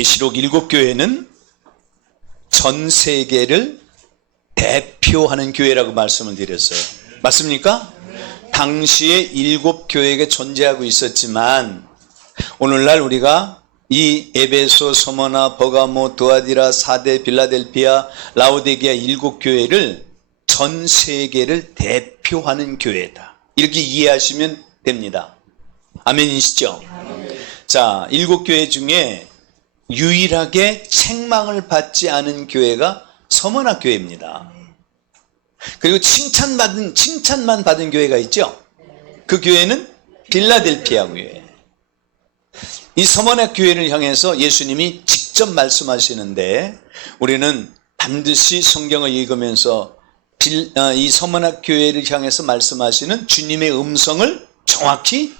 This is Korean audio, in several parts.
계시록 7교회는 전 세계를 대표하는 교회라고 말씀을 드렸어요. 맞습니까? 당시에 7교회가 존재하고 있었지만 오늘날 우리가 이 에베소, 서머나, 버가모, 두아디라, 사데, 빌라델피아, 라오디게아 7교회를 전 세계를 대표하는 교회다. 이렇게 이해하시면 됩니다. 아멘이시죠? 자, 7교회 중에 유일하게 책망을 받지 않은 교회가 서머나 교회입니다. 그리고 칭찬만 받은 교회가 있죠? 그 교회는 빌라델피아 교회. 이 서머나 교회를 향해서 예수님이 직접 말씀하시는데 우리는 반드시 성경을 읽으면서 이 서머나 교회를 향해서 말씀하시는 주님의 음성을 정확히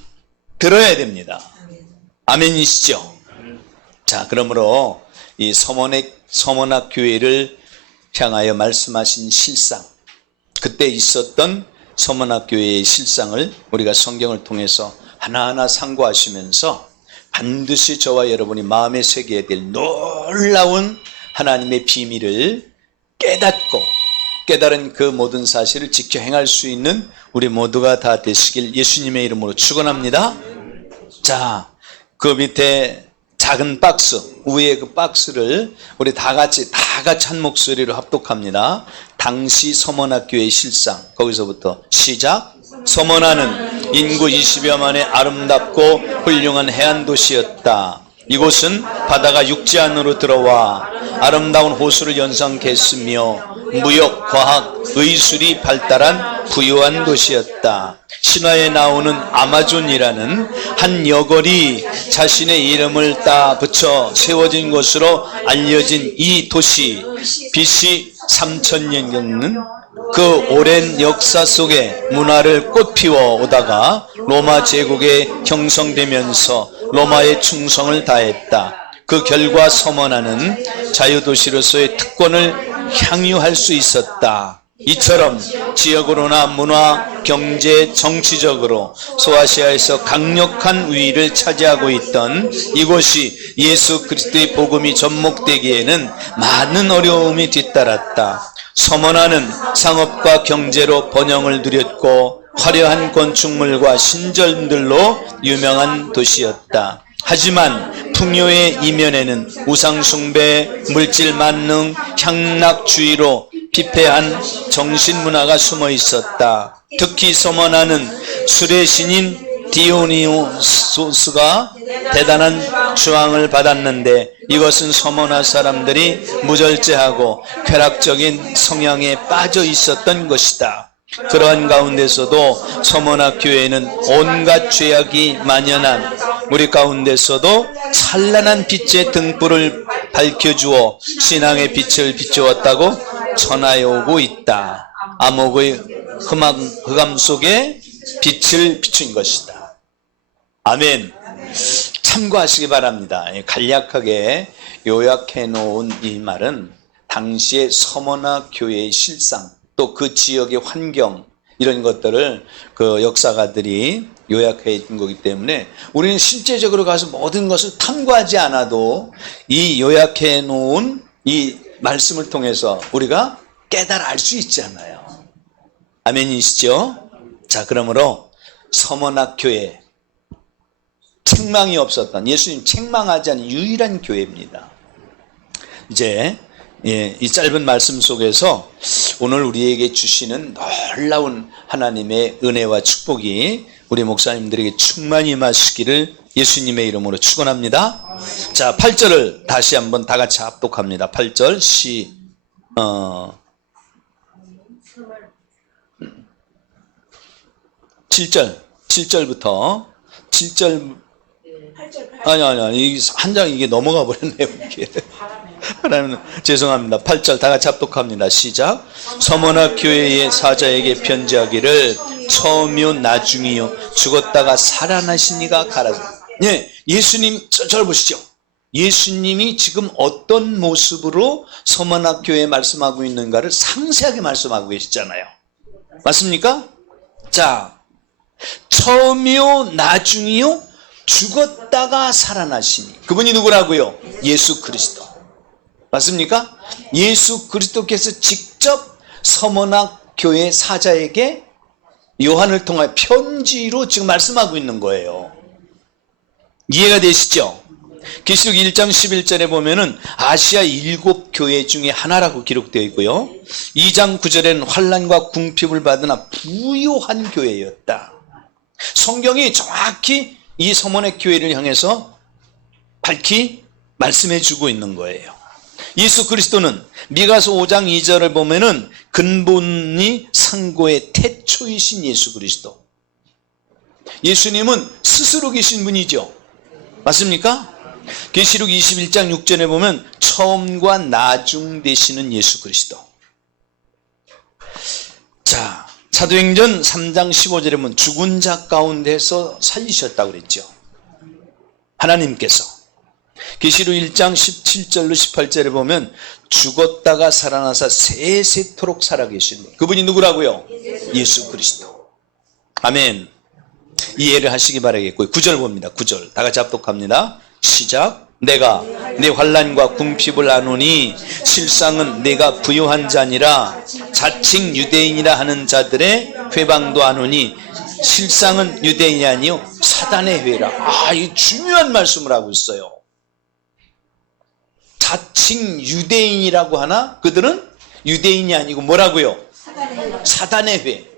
들어야 됩니다. 아멘이시죠? 자, 그러므로 이 서머나 교회를 향하여 말씀하신 실상, 그때 있었던 서머나 교회의 실상을 우리가 성경을 통해서 하나하나 상고하시면서 반드시 저와 여러분이 마음에 새겨야 될 놀라운 하나님의 비밀을 깨달은 그 모든 사실을 지켜 행할 수 있는 우리 모두가 다 되시길 예수님의 이름으로 축원합니다. 자, 그 밑에 작은 박스, 위에 그 박스를 우리 다 같이 한 목소리로 합독합니다. 당시 서머나 교회의 실상, 거기서부터 시작. 서머나는 인구 20여만의 아름답고 훌륭한 해안 도시였다. 이곳은 바다가 육지 안으로 들어와 아름다운 호수를 연상케 했으며 무역, 과학, 의술이 발달한 부유한 도시였다. 신화에 나오는 아마존이라는 한 여걸이 자신의 이름을 따 붙여 세워진 것으로 알려진 이 도시, BC 3000년경은 그 오랜 역사 속에 문화를 꽃피워 오다가 로마 제국에 형성되면서 로마의 충성을 다했다. 그 결과 서머나는 자유도시로서의 특권을 향유할 수 있었다. 이처럼 지역으로나 문화, 경제, 정치적으로 소아시아에서 강력한 우위를 차지하고 있던 이곳이 예수 그리스도의 복음이 접목되기에는 많은 어려움이 뒤따랐다. 서머나는 상업과 경제로 번영을 누렸고 화려한 건축물과 신전들로 유명한 도시였다. 하지만 풍요의 이면에는 우상숭배, 물질 만능, 향락주의로 피폐한 정신문화가 숨어 있었다. 특히 서머나는 술의 신인 디오니소스가 대단한 주앙을 받았는데 이것은 서머나 사람들이 무절제하고 쾌락적인 성향에 빠져 있었던 것이다. 그러한 가운데서도 서머나 교회는 온갖 죄악이 만연한 우리 가운데서도 찬란한 빛의 등불을 밝혀주어 신앙의 빛을 비추었다고 전하여 오고 있다. 암흑의 흑암 속에 빛을 비춘 것이다. 아멘. 참고하시기 바랍니다. 간략하게 요약해 놓은 이 말은 당시의 서머나 교회의 실상, 또 그 지역의 환경, 이런 것들을 그 역사가들이 요약해 준 거기 때문에 우리는 실제적으로 가서 모든 것을 탐구하지 않아도 이 요약해 놓은 이 말씀을 통해서 우리가 깨달아 알 수 있잖아요. 아멘이시죠? 자, 그러므로 서머나 교회, 책망이 없었던, 예수님 책망하지 않은 유일한 교회입니다. 이제 이 짧은 말씀 속에서 오늘 우리에게 주시는 놀라운 하나님의 은혜와 축복이 우리 목사님들에게 충만히 임하시기를 예수님의 이름으로 축원합니다. 자, 8절을 다시 한번 다 같이 합독합니다. 8절 7절부터 7절 아니 한 장 이게 넘어가 버렸네요. 이게. 하나님 죄송합니다. 8절 다 같이 합독합니다. 시작. 서머나 교회의 사자에게 편지하기를 처음이요 나중이요 죽었다가 살아나신 이가 가라사. 예, 예수님 절 보시죠. 예수님이 지금 어떤 모습으로 서머나 교회에 말씀하고 있는가를 상세하게 말씀하고 계시잖아요. 맞습니까? 자, 처음이요 나중이요 죽었다가 살아나시니. 그분이 누구라고요? 예수 그리스도. 맞습니까? 예수 그리스도께서 직접 서머나 교회 사자에게 요한을 통해 편지로 지금 말씀하고 있는 거예요. 이해가 되시죠? 계시록 1장 11절에 보면은 아시아 7교회 중에 하나라고 기록되어 있고요. 2장 9절에는 환난과 궁핍을 받으나 부요한 교회였다. 성경이 정확히 이 서머나 교회를 향해서 밝히 말씀해 주고 있는 거예요. 예수 그리스도는 미가서 5장 2절을 보면은 근본이 상고의 태초이신 예수 그리스도. 예수님은 스스로 계신 분이죠. 맞습니까? 계시록 21장 6절에 보면 처음과 나중 되시는 예수 그리스도. 자, 사도행전 3장 15절에 보면 죽은 자 가운데서 살리셨다고 그랬죠. 하나님께서. 계시록 1장 17절로 18절에 보면 죽었다가 살아나서 세세토록 살아계신 분. 그분이 누구라고요? 예수 그리스도. 아멘. 이해를 하시기 바라겠고요. 9절 봅니다. 9절. 다 같이 합독합니다. 시작. 내가 내 환난과 궁핍을 아노니 실상은 내가 부요한 자니라. 자칭 유대인이라 하는 자들의 회방도 아노니 실상은 유대인이 아니요 사단의 회라. 이 중요한 말씀을 하고 있어요. 자칭 유대인이라고 하나 그들은 유대인이 아니고 뭐라고요? 사단의 회.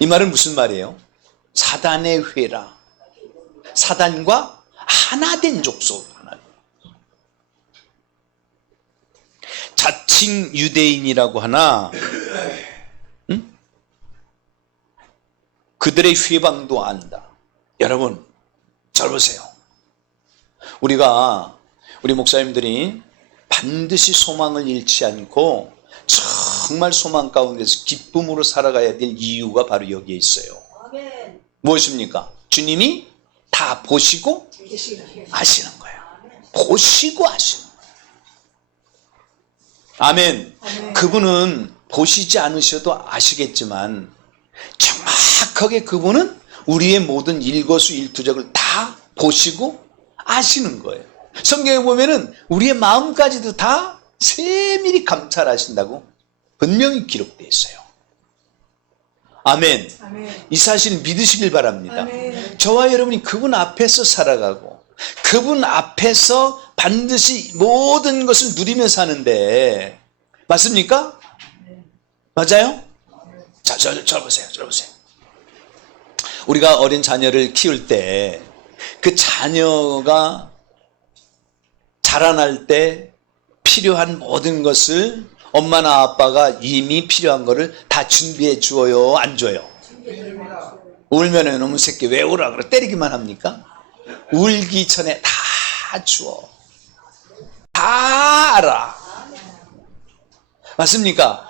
이 말은 무슨 말이에요? 사단의 회라. 사단과 하나 된 족속. 자칭 유대인이라고 하나 그들의 회방도 안다. 여러분 잘 보세요. 우리 목사님들이 반드시 소망을 잃지 않고 정말 소망 가운데서 기쁨으로 살아가야 될 이유가 바로 여기에 있어요. 무엇입니까? 주님이 다 보시고 아시는 거예요. 보시고 아시는 거예요. 아멘. 그분은 보시지 않으셔도 아시겠지만 정확하게 그분은 우리의 모든 일거수일투족을 다 보시고 아시는 거예요. 성경에 보면은 우리의 마음까지도 다 세밀히 감찰하신다고 분명히 기록되어 있어요. 아멘. 이 사실 믿으시길 바랍니다. 아멘. 저와 여러분이 그분 앞에서 살아가고 그분 앞에서 반드시 모든 것을 누리며 사는데 맞습니까? 맞아요? 자, 저 보세요. 우리가 어린 자녀를 키울 때 그 자녀가 자라날 때 필요한 모든 것을 엄마나 아빠가 이미 필요한 거를 다 준비해 주어요? 안 줘요? 울면은 너무 새끼 왜 오라 그래? 때리기만 합니까? 울기 전에 다 주어. 다 알아. 맞습니까?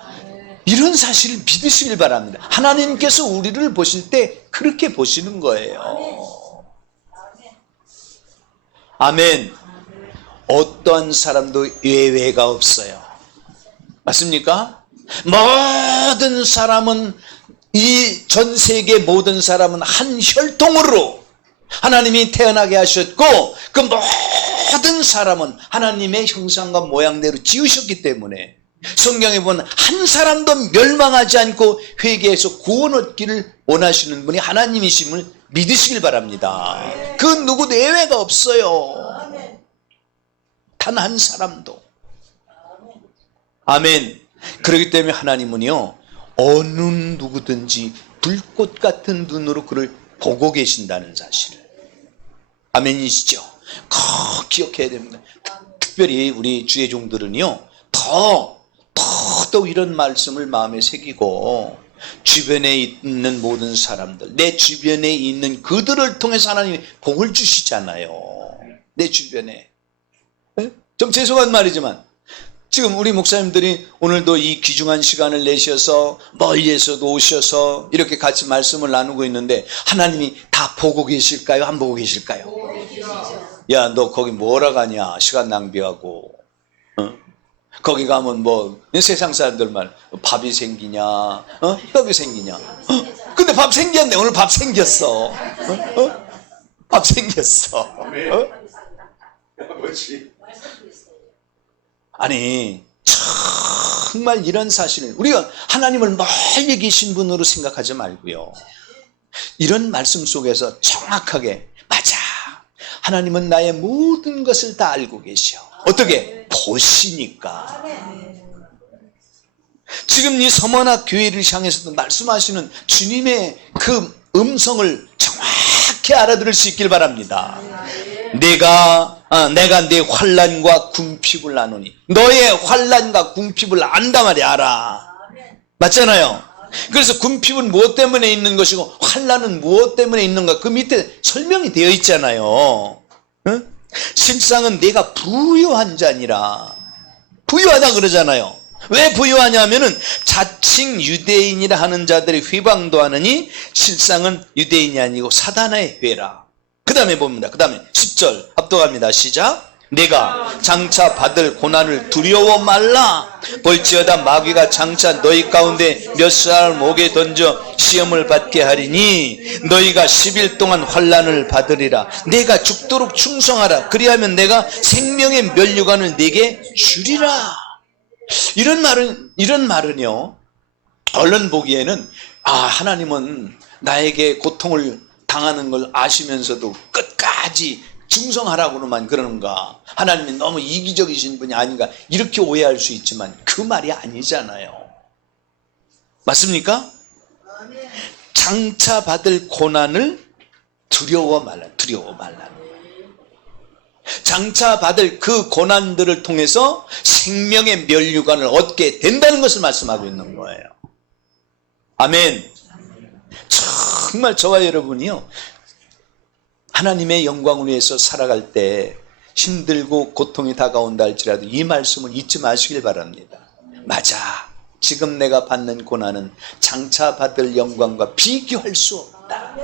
이런 사실을 믿으시길 바랍니다. 하나님께서 우리를 보실 때 그렇게 보시는 거예요. 아멘. 어떠한 사람도 예외가 없어요. 맞습니까? 모든 사람은 이 전 세계 모든 사람은 한 혈통으로 하나님이 태어나게 하셨고 그 모든 사람은 하나님의 형상과 모양대로 지으셨기 때문에 성경에 보면 한 사람도 멸망하지 않고 회개해서 구원 얻기를 원하시는 분이 하나님이심을 믿으시길 바랍니다. 그 누구도 예외가 없어요. 단 한 사람도. 아멘. 그렇기 때문에 하나님은요 어느 누구든지 불꽃 같은 눈으로 그를 보고 계신다는 사실을. 아멘이시죠? 꼭 기억해야 됩니다. 특별히 우리 주의 종들은요 더 이런 말씀을 마음에 새기고 주변에 있는 모든 사람들, 내 주변에 있는 그들을 통해서 하나님이 복을 주시잖아요. 내 주변에. 좀 죄송한 말이지만 지금 우리 목사님들이 오늘도 이 귀중한 시간을 내셔서 멀리에서도 오셔서 이렇게 같이 말씀을 나누고 있는데 하나님이 다 보고 계실까요? 안 보고 계실까요? 야, 너 거기 뭐라 가냐? 시간 낭비하고. 거기 가면 뭐 세상 사람들만 밥이 생기냐, 떡이 생기냐. 근데 밥 생겼네. 오늘 밥 생겼어. 막 생겼어. 어? 아니 정말 이런 사실을 우리가 하나님을 멀리 계신 분으로 생각하지 말고요, 이런 말씀 속에서 정확하게 맞아, 하나님은 나의 모든 것을 다 알고 계셔. 어떻게? 보시니까. 지금 이 서머나 교회를 향해서도 말씀하시는 주님의 그 음성을 정확히 알아들을 수 있길 바랍니다. 내가 내 환난과 궁핍을 나누니, 너의 환난과 궁핍을 안단 말이야. 알아. 맞잖아요. 그래서 궁핍은 무엇 때문에 있는 것이고 환난은 무엇 때문에 있는가, 그 밑에 설명이 되어 있잖아요. 응? 실상은 내가 부유한 자니라. 부유하다 그러잖아요. 왜 부유하냐면은 자칭 유대인이라 하는 자들이 휘방도 하느니 실상은 유대인이 아니고 사단의 회라. 그 다음에 봅니다. 그 다음에 10절 합독합니다. 시작. 내가 장차 받을 고난을 두려워 말라. 볼지어다 마귀가 장차 너희 가운데 몇 사람을 목에 던져 시험을 받게 하리니 너희가 10일 동안 환난을 받으리라. 내가 죽도록 충성하라. 그리하면 내가 생명의 면류관을 네게 주리라. 이런 말은요, 얼른 보기에는 하나님은 나에게 고통을 당하는 걸 아시면서도 끝까지 충성하라고만 그러는가, 하나님이 너무 이기적이신 분이 아닌가, 이렇게 오해할 수 있지만 그 말이 아니잖아요. 맞습니까? 장차 받을 고난을 두려워 말라. 장차 받을 그 고난들을 통해서 생명의 면류관을 얻게 된다는 것을 말씀하고 있는 거예요. 아멘. 정말 저와 여러분이요, 하나님의 영광을 위해서 살아갈 때 힘들고 고통이 다가온다 할지라도 이 말씀을 잊지 마시길 바랍니다. 맞아, 지금 내가 받는 고난은 장차 받을 영광과 비교할 수 없다.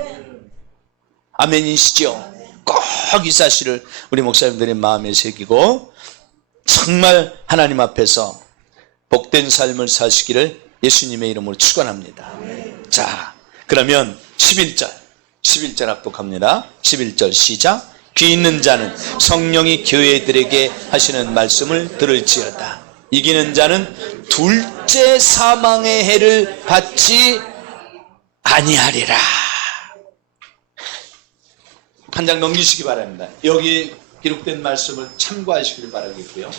아멘이시죠? 꼭 이 사실을 우리 목사님들의 마음에 새기고 정말 하나님 앞에서 복된 삶을 사시기를 예수님의 이름으로 축원합니다. 자, 그러면 11절 합독합니다. 11절 시작. 귀 있는 자는 성령이 교회들에게 하시는 말씀을 들을지어다. 이기는 자는 둘째 사망의 해를 받지 아니하리라. 한 장 넘기시기 바랍니다. 여기 기록된 말씀을 참고하시길 바라겠고요.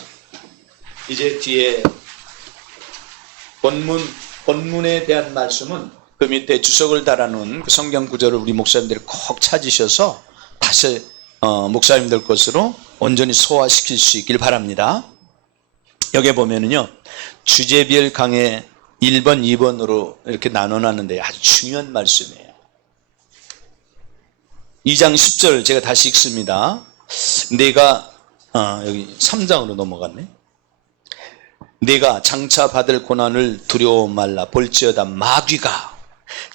이제 뒤에 본문에 대한 말씀은 그 밑에 주석을 달아놓은 그 성경 구절을 우리 목사님들이 꼭 찾으셔서 다시 목사님들 것으로 온전히 소화시킬 수 있길 바랍니다. 여기 보면은요, 주제별 강의 1번, 2번으로 이렇게 나눠놨는데 아주 중요한 말씀이에요. 2장 10절 제가 다시 읽습니다. 내가 여기 3장으로 넘어갔네. 내가 장차 받을 고난을 두려워 말라. 볼지어다 마귀가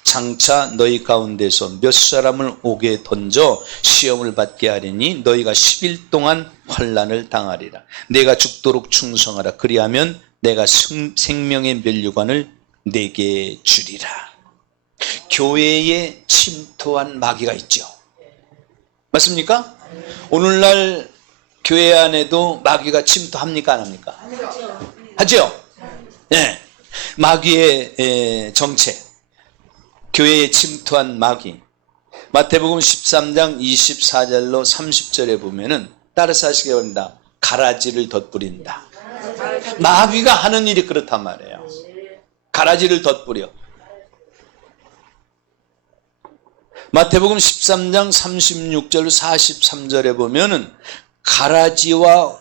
장차 너희 가운데서 몇 사람을 옥에 던져 시험을 받게 하리니 너희가 10일 동안 환난을 당하리라. 내가 죽도록 충성하라. 그리하면 내가 생명의 면류관을 내게 주리라. 교회에 침투한 마귀가 있죠. 맞습니까? 오늘날 교회 안에도 마귀가 침투합니까? 안 합니까? 하죠? 네. 마귀의 정체, 교회에 침투한 마귀. 마태복음 13장 24절로 30절에 보면은 따라서 하시기 바랍니다. 가라지를 덧뿌린다. 마귀가 하는 일이 그렇단 말이에요. 가라지를 덧뿌려. 마태복음 13장 36절 43절에 보면은 가라지와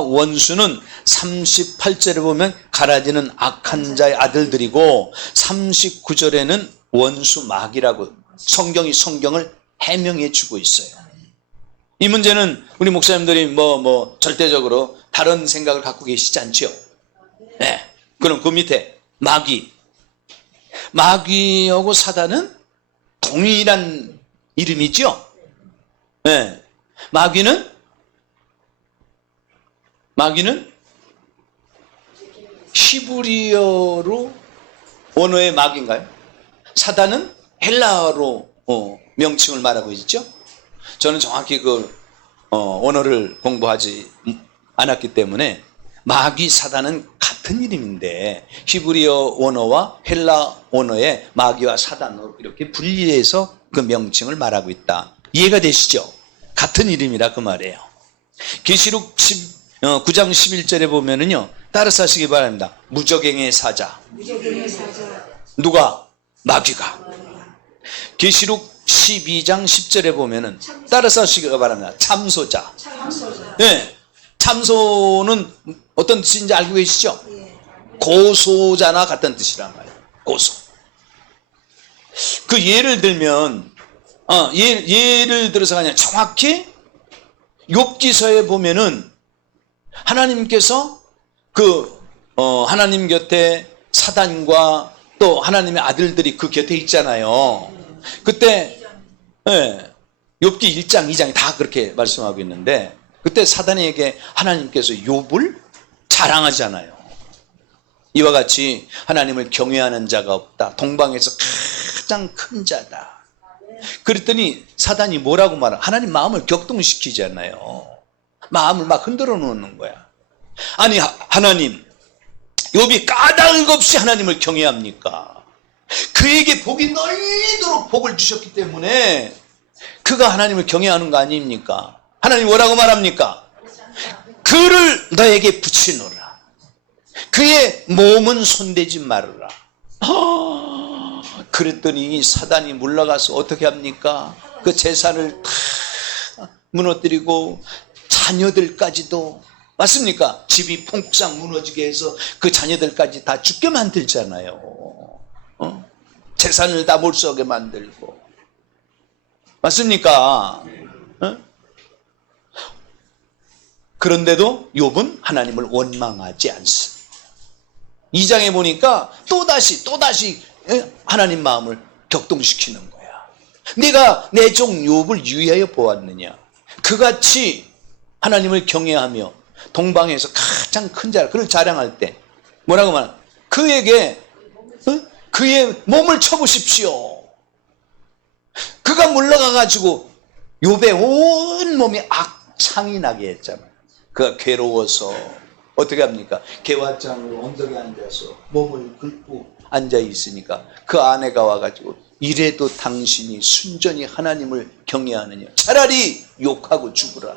원수는 38절에 보면 가라지는 악한 자의 아들들이고 39절에는 원수 마귀라고 성경을 해명해 주고 있어요. 이 문제는 우리 목사님들이 절대적으로 다른 생각을 갖고 계시지 않죠? 네. 그럼 그 밑에 마귀하고 사단은 동일한 이름이죠? 네. 마귀는 히브리어로 원어의 마귀인가요? 사단은 헬라어로 명칭을 말하고 있죠? 저는 정확히 언어를 공부하지 않았기 때문에 마귀 사단은 같은 이름인데 히브리어 언어와 헬라 언어의 마귀와 사단으로 이렇게 분리해서 그 명칭을 말하고 있다. 이해가 되시죠? 같은 이름이라 그 말이에요. 계시록 9장 11절에 보면은요, 따라서 하시기 바랍니다. 무적행의 사자. 누가? 마귀가. 계시록 12장 10절에 보면은 따라서 하시기 바랍니다. 참소자. 네. 참소는 어떤 뜻인지 알고 계시죠? 고소자나 같은 뜻이란 말이에요. 고소. 그 예를 들면, 예를 들어서 그냥 정확히 욥기서에 보면은 하나님께서 하나님 곁에 사단과 또 하나님의 아들들이 그 곁에 있잖아요. 그때, 욥기 1장, 2장이 다 그렇게 말씀하고 있는데, 그때 사단에게 하나님께서 욥을 자랑하잖아요. 이와 같이 하나님을 경외하는 자가 없다. 동방에서 가장 큰 자다. 그랬더니 사단이 뭐라고 말하? 하나님 마음을 격동시키잖아요. 마음을 막 흔들어 놓는 거야. 아니, 하나님, 욥이 까닭 없이 하나님을 경외합니까? 그에게 복이 널리도록 복을 주셨기 때문에 그가 하나님을 경외하는 거 아닙니까? 하나님 뭐라고 말합니까? 그를 너에게 붙이노라. 그의 몸은 손대지 말아라. 그랬더니 사단이 물러가서 어떻게 합니까? 그 재산을 다 무너뜨리고 자녀들까지도, 맞습니까? 집이 퐁sang 무너지게 해서 그 자녀들까지 다 죽게 만들잖아요. 재산을 다 몰수하게 만들고. 맞습니까? 그런데도 욥은 하나님을 원망하지 않습니다. 2장에 보니까 또다시 하나님 마음을 격동시키는 거야. 네가 내 종 욥을 유의하여 보았느냐? 그같이 하나님을 경외하며 동방에서 가장 큰 자라, 그를 자랑할 때 뭐라고 말하나? 그에게 그의 몸을 쳐보십시오. 그가 물러가가지고 욥의 온 몸이 악창이 나게 했잖아요. 그가 괴로워서 어떻게 합니까? 개화장으로 언덕에 앉아서 몸을 긁고 앉아 있으니까 그 아내가 와가지고 이래도 당신이 순전히 하나님을 경외하느냐? 차라리 욕하고 죽으라.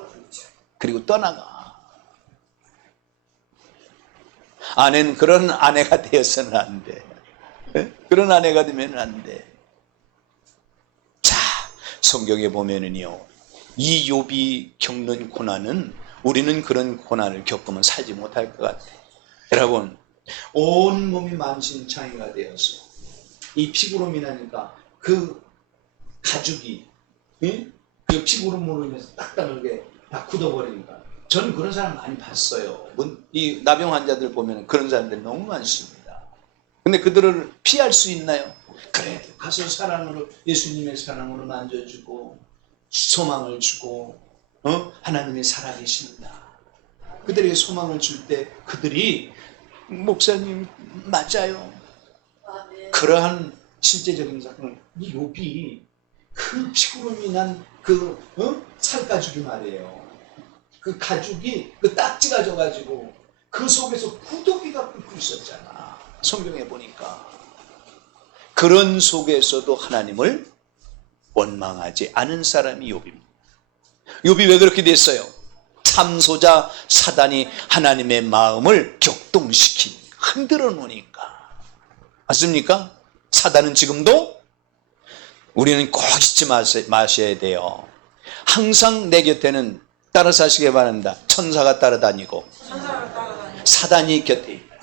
그리고 떠나가. 아내는 그런 아내가 되어서는 안 돼. 그런 아내가 되면 안 돼. 자, 성경에 보면은요, 이 욥이 겪는 고난은 우리는 그런 고난을 겪으면 살지 못할 것 같아. 여러분, 온 몸이 만신창이가 되어서 이 피부름이 나니까 그 가죽이 그 피부름으로 인해서 딱딱하게 다 굳어버리니까, 저는 그런 사람 많이 봤어요. 이 나병 환자들 보면 그런 사람들이 너무 많습니다. 근데 그들을 피할 수 있나요? 그래도 가서 사랑으로, 예수님의 사랑으로 만져주고 소망을 주고, 하나님이 살아계신다. 그들에게 소망을 줄 때 그들이, 목사님 맞아요. 그러한 실제적인 사건을, 이 욥이 그 피구름이 난 그 살가죽이 말이에요. 그 가죽이 그 딱지가 져가지고 그 속에서 구더기가 끓고 있었잖아. 성경에 보니까. 그런 속에서도 하나님을 원망하지 않은 사람이 욥입니다. 욥이 왜 그렇게 됐어요? 참소자 사단이 하나님의 마음을 격동시킨, 흔들어 놓으니까. 맞습니까? 사단은 지금도, 우리는 꼭 잊지 마셔야 돼요. 항상 내 곁에는, 따라서 하시기 바랍니다. 천사가 따라다니고 사단이 곁에 있다.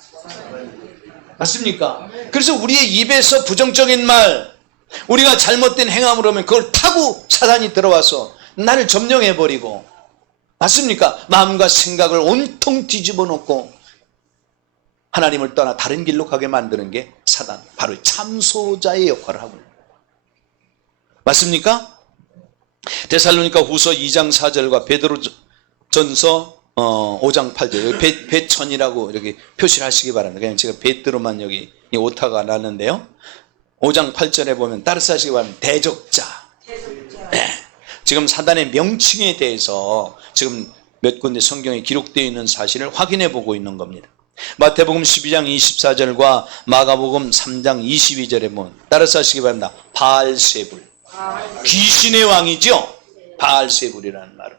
맞습니까? 그래서 우리의 입에서 부정적인 말, 우리가 잘못된 행함을 하면 그걸 타고 사단이 들어와서 나를 점령해버리고, 맞습니까? 마음과 생각을 온통 뒤집어 놓고 하나님을 떠나 다른 길로 가게 만드는 게 사단, 바로 참소자의 역할을 하고 있습니다. 맞습니까? 데살로니가 후서 2장 4절과 베드로전서 5장 8절, 배천이라고 이렇게 표시를 하시기 바랍니다. 그냥 제가 베드로만 여기 오타가 났는데요. 5장 8절에 보면 따라서 하시기 바랍니다. 대적자. 네. 지금 사단의 명칭에 대해서 지금 몇 군데 성경에 기록되어 있는 사실을 확인해 보고 있는 겁니다. 마태복음 12장 24절과 마가복음 3장 22절에 보면 따라서 하시기 바랍니다. 바알세불. 귀신의 왕이죠. 바알세불이라는 말은.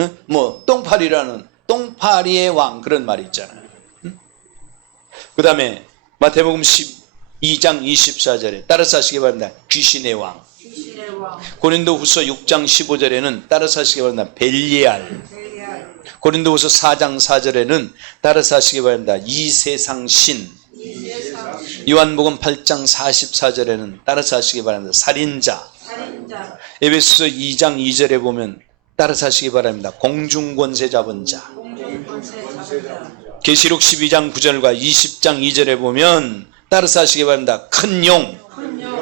응? 뭐 똥파리라는 똥파리의 왕 그런 말이 있잖아요. 응? 그 다음에 마태복음 12장 24절에 따라서 하시기 바랍니다. 귀신의 왕. 고린도후서 6장 15절에는 따라서 하시기 바랍니다. 벨리알. 고린도후서 4장 4절에는 따라서 하시기 바랍니다. 이 세상 신. 요한복음 8장 44절에는 따라서 하시기 바랍니다. 살인자. 에베소서 2장 2절에 보면 따라서 하시기 바랍니다. 공중권세 잡은 자. 계시록 12장 9절과 20장 2절에 보면 따라서 하시기 바랍니다. 큰 용,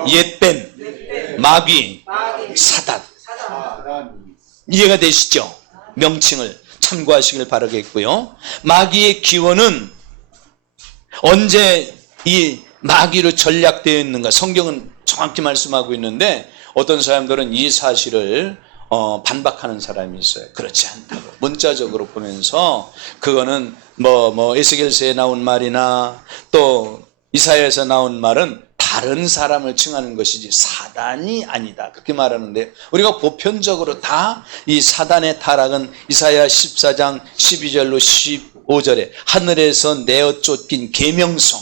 옛뱀, 마귀, 사단. 이해가 되시죠? 명칭을 참고하시길 바라겠고요. 마귀의 기원은 언제 이 마귀로 전략되어 있는가? 성경은 정확히 말씀하고 있는데 어떤 사람들은 이 사실을 반박하는 사람이 있어요. 그렇지 않다고 문자적으로 보면서 그거는 에스겔서에 나온 말이나 또 이사야에서 나온 말은 다른 사람을 칭하는 것이지 사단이 아니다. 그렇게 말하는데 우리가 보편적으로 다 이 사단의 타락은 이사야 14장 12절로 15절에 하늘에서 내어 쫓긴 계명성.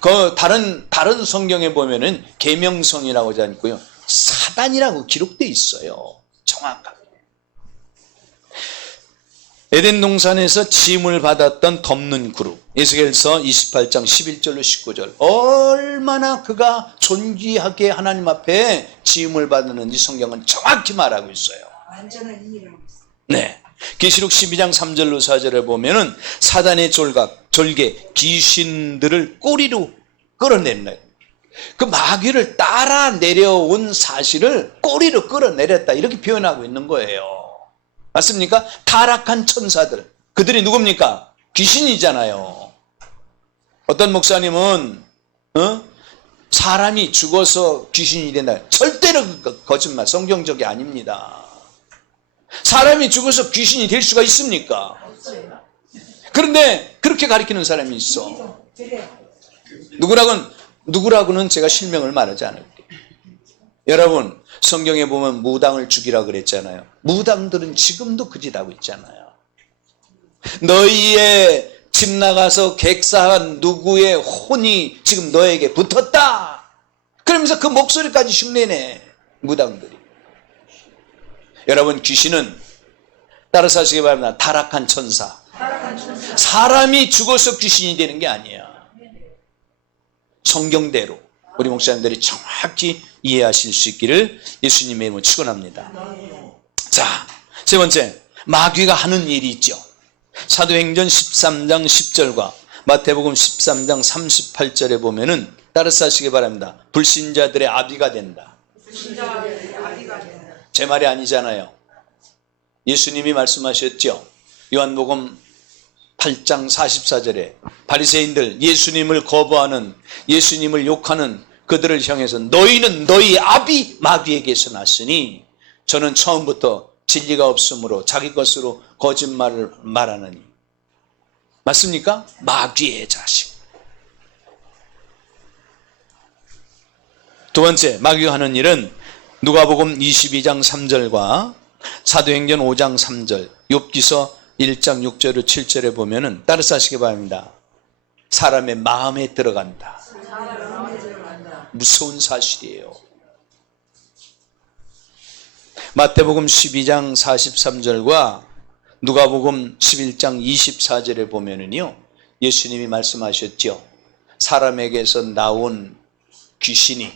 그 다른 성경에 보면은 계명성이라고 하지 않고요. 사단이라고 기록되어 있어요. 정확하게. 에덴 동산에서 지음을 받았던 덮는 그룹. 에스겔서 28장 11절로 19절. 얼마나 그가 존귀하게 하나님 앞에 지음을 받았는지 성경은 정확히 말하고 있어요. 완전한 인이라고 있어요. 네. 계시록 12장 3절로 4절에 보면은 사단의 졸개, 귀신들을 꼬리로 끌어낸다. 그 마귀를 따라 내려온 사실을 꼬리로 끌어내렸다. 이렇게 표현하고 있는 거예요. 맞습니까? 타락한 천사들. 그들이 누굽니까? 귀신이잖아요. 어떤 목사님은 사람이 죽어서 귀신이 된다. 절대로 거짓말, 성경적이 아닙니다. 사람이 죽어서 귀신이 될 수가 있습니까? 그런데 그렇게 가리키는 사람이 있어. 누구라고는 제가 실명을 말하지 않을게요. 여러분, 성경에 보면 무당을 죽이라 그랬잖아요. 무당들은 지금도 그 짓 하고 있잖아요. 너희의 집 나가서 객사한 누구의 혼이 지금 너에게 붙었다. 그러면서 그 목소리까지 흉내내. 무당들이. 여러분, 귀신은 따라서 하시기 바랍니다. 타락한 천사. 사람이 죽어서 귀신이 되는 게 아니야. 성경대로 우리 목사님들이 정확히 이해하실 수 있기를 예수님의 이름으로 축원합니다. 자, 세 번째, 마귀가 하는 일이 있죠. 사도행전 13장 10절과 마태복음 13장 38절에 보면은 따라서 하시기 바랍니다. 불신자들의 아비가 된다. 제 말이 아니잖아요. 예수님이 말씀하셨죠. 요한복음 8장 44절에 바리새인들, 예수님을 거부하는, 예수님을 욕하는 그들을 향해서 너희는 너희 아비 마귀에게서 났으니 저는 처음부터 진리가 없으므로 자기 것으로 거짓말을 말하느니. 맞습니까? 마귀의 자식. 두 번째, 마귀가 하는 일은 누가복음 22장 3절과 사도행전 5장 3절, 욥기서 1장 6절로 7절에 보면은 따라서 하시기 바랍니다. 사람의 마음에 들어간다. 무서운 사실이에요. 마태복음 12장 43절과 누가복음 11장 24절에 보면은요, 예수님이 말씀하셨죠. 사람에게서 나온 귀신이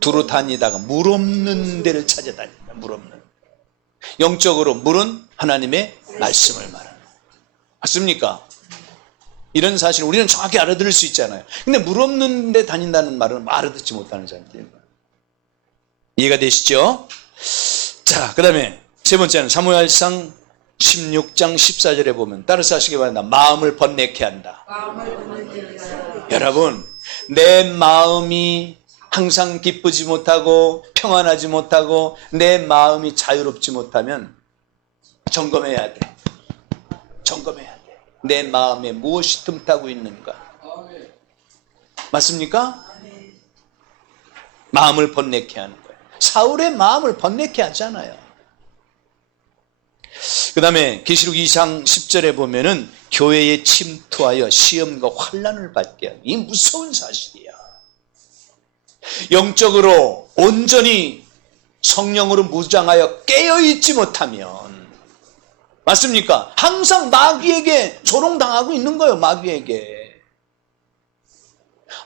두루 다니다가 물 없는 데를 찾아다닌다. 물 없는. 영적으로 물은 하나님의 말씀을 말하는. 맞습니까? 이런 사실 우리는 정확히 알아들을 수 있잖아요. 근데 물 없는 데 다닌다는 말은 알아듣지 못하는 사람들이에요. 이해가 되시죠? 자, 그 다음에 세 번째는 사무엘상 16장 14절에 보면 따라서 하시기 바랍니다. 마음을 번뇌케 한다. 여러분, 내 마음이 항상 기쁘지 못하고 평안하지 못하고 내 마음이 자유롭지 못하면 점검해야 돼. 점검해야 돼. 내 마음에 무엇이 틈타고 있는가? 맞습니까? 마음을 번뇌케 하는 거예요. 사울의 마음을 번뇌케 하잖아요. 그 다음에 계시록 2장 10절에 보면은 교회에 침투하여 시험과 환난을 받게 하는, 이 무서운 사실이야. 영적으로 온전히 성령으로 무장하여 깨어있지 못하면, 맞습니까? 항상 마귀에게 조롱당하고 있는 거예요. 마귀에게.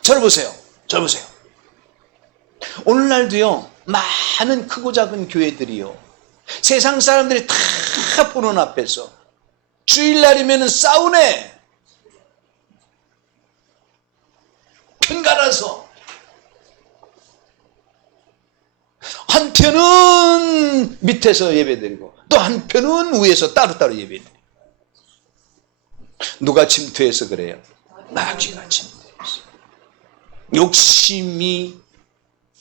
저를 보세요. 저를 보세요. 오늘날도요, 많은 크고 작은 교회들이요, 세상 사람들이 다 보는 앞에서 주일날이면 싸우네. 편갈아서. 한편은 밑에서 예배드리고 또 한편은 위에서 따로따로 예배드리고. 누가 침투해서 그래요? 마귀가 침투해서. 욕심이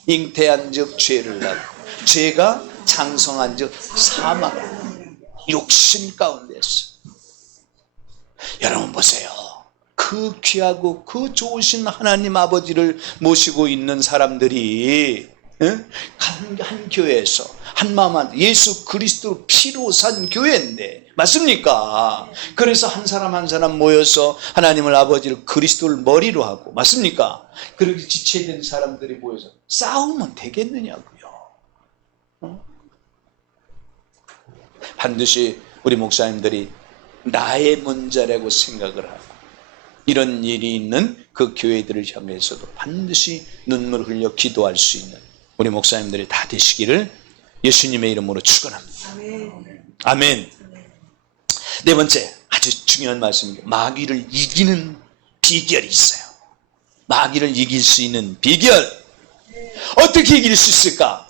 잉태한 즉 죄를 낳고 죄가 장성한 즉 사망. 욕심 가운데서. 여러분 보세요. 그 귀하고 그 좋으신 하나님 아버지를 모시고 있는 사람들이 한 교회에서 한 마음 한 예수 그리스도 피로 산 교회인데, 맞습니까? 그래서 한 사람 한 사람 모여서 하나님을 아버지를 그리스도를 머리로 하고, 맞습니까? 그렇게 지체된 사람들이 모여서 싸우면 되겠느냐고요. 반드시 우리 목사님들이 나의 문제라고 생각을 하고, 이런 일이 있는 그 교회들을 향해서도 반드시 눈물 흘려 기도할 수 있는 우리 목사님들이 다 되시기를 예수님의 이름으로 축원합니다. 아멘. 네 번째, 아주 중요한 말씀입니다. 마귀를 이기는 비결이 있어요. 마귀를 이길 수 있는 비결. 어떻게 이길 수 있을까?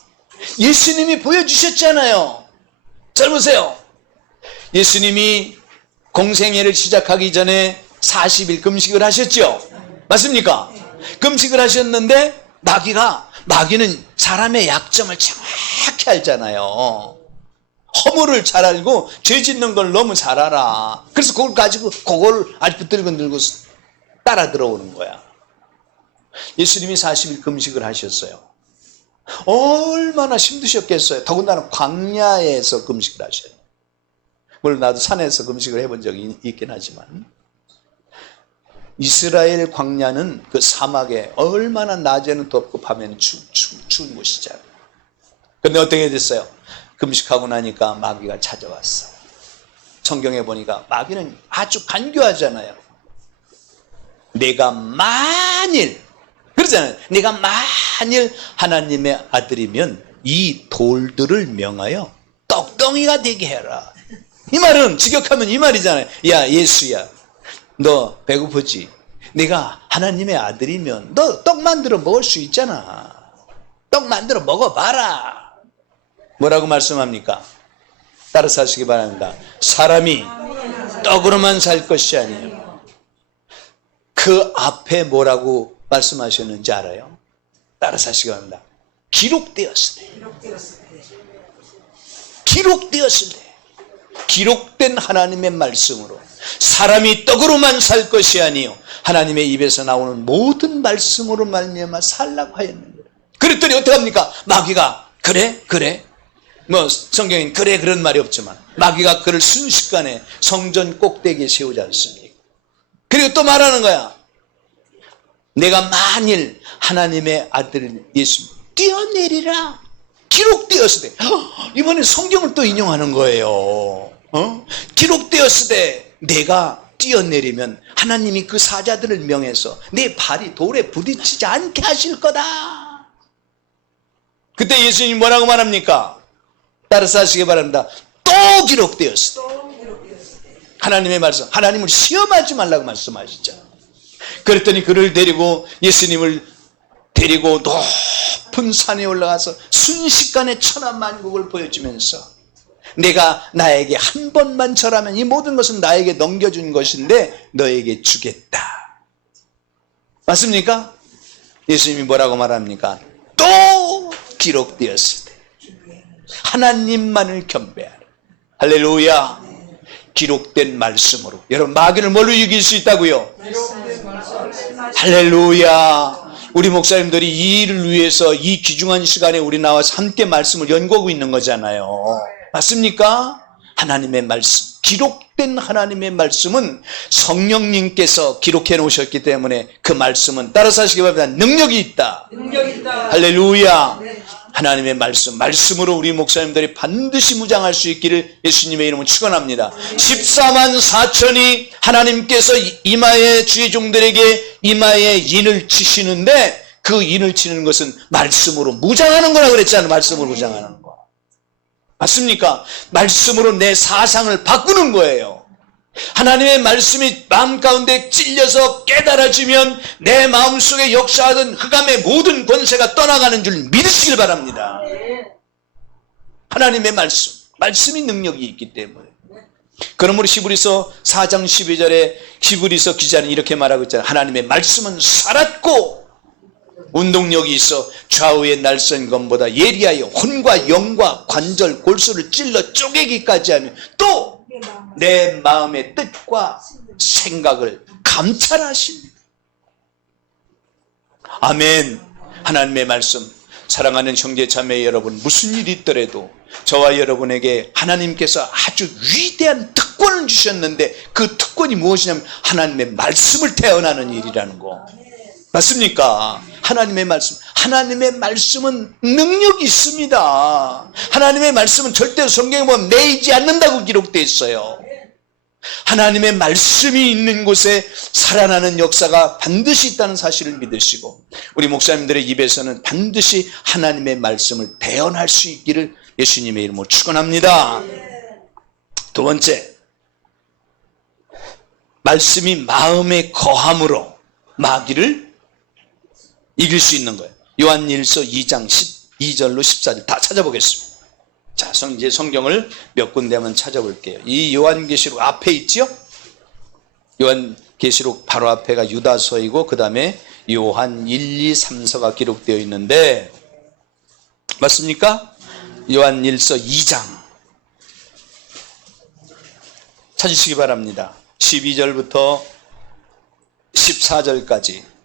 예수님이 보여주셨잖아요. 잘 보세요. 예수님이 공생애를 시작하기 전에 40일 금식을 하셨죠? 맞습니까? 금식을 하셨는데 마귀는 사람의 약점을 정확히 알잖아요. 허물을 잘 알고 죄 짓는 걸 너무 잘 알아. 그래서 그걸 가지고 그걸 아주 붙들고 들고 따라 들어오는 거야. 예수님이 40일 금식을 하셨어요. 얼마나 힘드셨겠어요. 더군다나 광야에서 금식을 하셔요. 물론 나도 산에서 금식을 해본 적이 있긴 하지만, 이스라엘 광야는 그 사막에 얼마나 낮에는 덥고 밤에는 추운 곳이잖아요. 근데 어떻게 됐어요? 금식하고 나니까 마귀가 찾아왔어. 성경에 보니까 마귀는 아주 간교하잖아요. 내가 만일, 그러잖아요. 내가 만일 하나님의 아들이면 이 돌들을 명하여 떡덩이가 되게 해라. 이 말은 직역하면 이 말이잖아요. 야, 예수야, 너 배고프지? 내가 하나님의 아들이면 너 떡 만들어 먹을 수 있잖아. 떡 만들어 먹어봐라. 뭐라고 말씀합니까? 따라서 하시기 바랍니다. 사람이 떡으로만 살 것이 아니에요. 그 앞에 뭐라고 말씀하셨는지 알아요? 따라서 하시기 바랍니다. 기록되었을 때. 기록되었을 때. 기록된 하나님의 말씀으로 사람이 떡으로만 살 것이 아니요 하나님의 입에서 나오는 모든 말씀으로 말미암아 살라고 하였는데, 그랬더니 어떻게 합니까? 마귀가 그래 뭐 성경엔 그래 그런 말이 없지만 마귀가 그를 순식간에 성전 꼭대기에 세우지 않습니까? 그리고 또 말하는 거야. 내가 만일 하나님의 아들 예수 뛰어내리라. 기록되었을 때. 이번에 성경을 또 인용하는 거예요. 기록되었을 때 내가 뛰어내리면 하나님이 그 사자들을 명해서 내 발이 돌에 부딪히지 않게 하실 거다. 그때 예수님이 뭐라고 말합니까? 따라서 하시기 바랍니다. 또 기록되었을 때. 하나님의 말씀, 하나님을 시험하지 말라고 말씀하시죠. 그랬더니 그를 데리고, 예수님을 데리고 높은 산에 올라가서 순식간에 천하만국을 보여주면서 내가 나에게 한 번만 절하면 이 모든 것은 나에게 넘겨준 것인데 너에게 주겠다. 맞습니까? 예수님이 뭐라고 말합니까? 또 기록되었을 때 하나님만을 경배하라. 할렐루야. 기록된 말씀으로. 여러분, 마귀를 뭘로 이길 수 있다고요? 할렐루야. 우리 목사님들이 이 일을 위해서 이 귀중한 시간에 우리 나와서 함께 말씀을 연구하고 있는 거잖아요. 맞습니까? 하나님의 말씀, 기록된 하나님의 말씀은 성령님께서 기록해 놓으셨기 때문에 그 말씀은 따라서 하시기 바랍니다. 능력이 있다. 할렐루야. 하나님의 말씀으로 우리 목사님들이 반드시 무장할 수 있기를 예수님의 이름으로 축원합니다. 14만 4천이 하나님께서 이마에 주의 종들에게 이마에 인을 치시는데 그 인을 치는 것은 말씀으로 무장하는 거라 그랬잖아요. 말씀으로 무장하는 거. 맞습니까? 말씀으로 내 사상을 바꾸는 거예요. 하나님의 말씀이 마음 가운데 찔려서 깨달아지면 내 마음속에 역사하던 흑암의 모든 권세가 떠나가는 줄 믿으시길 바랍니다. 하나님의 말씀이 능력이 있기 때문에. 그러므로 히브리서 4장 12절에 히브리서 기자는 이렇게 말하고 있잖아요. 하나님의 말씀은 살았고 운동력이 있어 좌우의 날선 검보다 예리하여 혼과 영과 관절 골수를 찔러 쪼개기까지 하며 또 내 마음의 뜻과 생각을 감찰하십니다. 아멘. 하나님의 말씀, 사랑하는 형제 자매 여러분, 무슨 일이 있더라도 저와 여러분에게 하나님께서 아주 위대한 특권을 주셨는데 그 특권이 무엇이냐면 하나님의 말씀을 태어나는 일이라는 거. 맞습니까? 하나님의 말씀은 능력이 있습니다. 하나님의 말씀은 절대로 성경에 보면 매이지 않는다고 기록되어 있어요. 하나님의 말씀이 있는 곳에 살아나는 역사가 반드시 있다는 사실을 믿으시고 우리 목사님들의 입에서는 반드시 하나님의 말씀을 대언할 수 있기를 예수님의 이름으로 축원합니다. 두 번째, 말씀이 마음에 거함으로 마귀를 이길 수 있는 거예요. 요한일서 2장 12절로 14절 다 찾아보겠습니다. 자, 이제 성경을 몇 군데만 찾아볼게요. 이 요한계시록 앞에 있죠? 요한계시록 바로 앞에가 유다서이고 그 다음에 요한 1, 2, 3서가 기록되어 있는데 맞습니까? 요한일서 2장 찾으시기 바랍니다. 12절부터 14절까지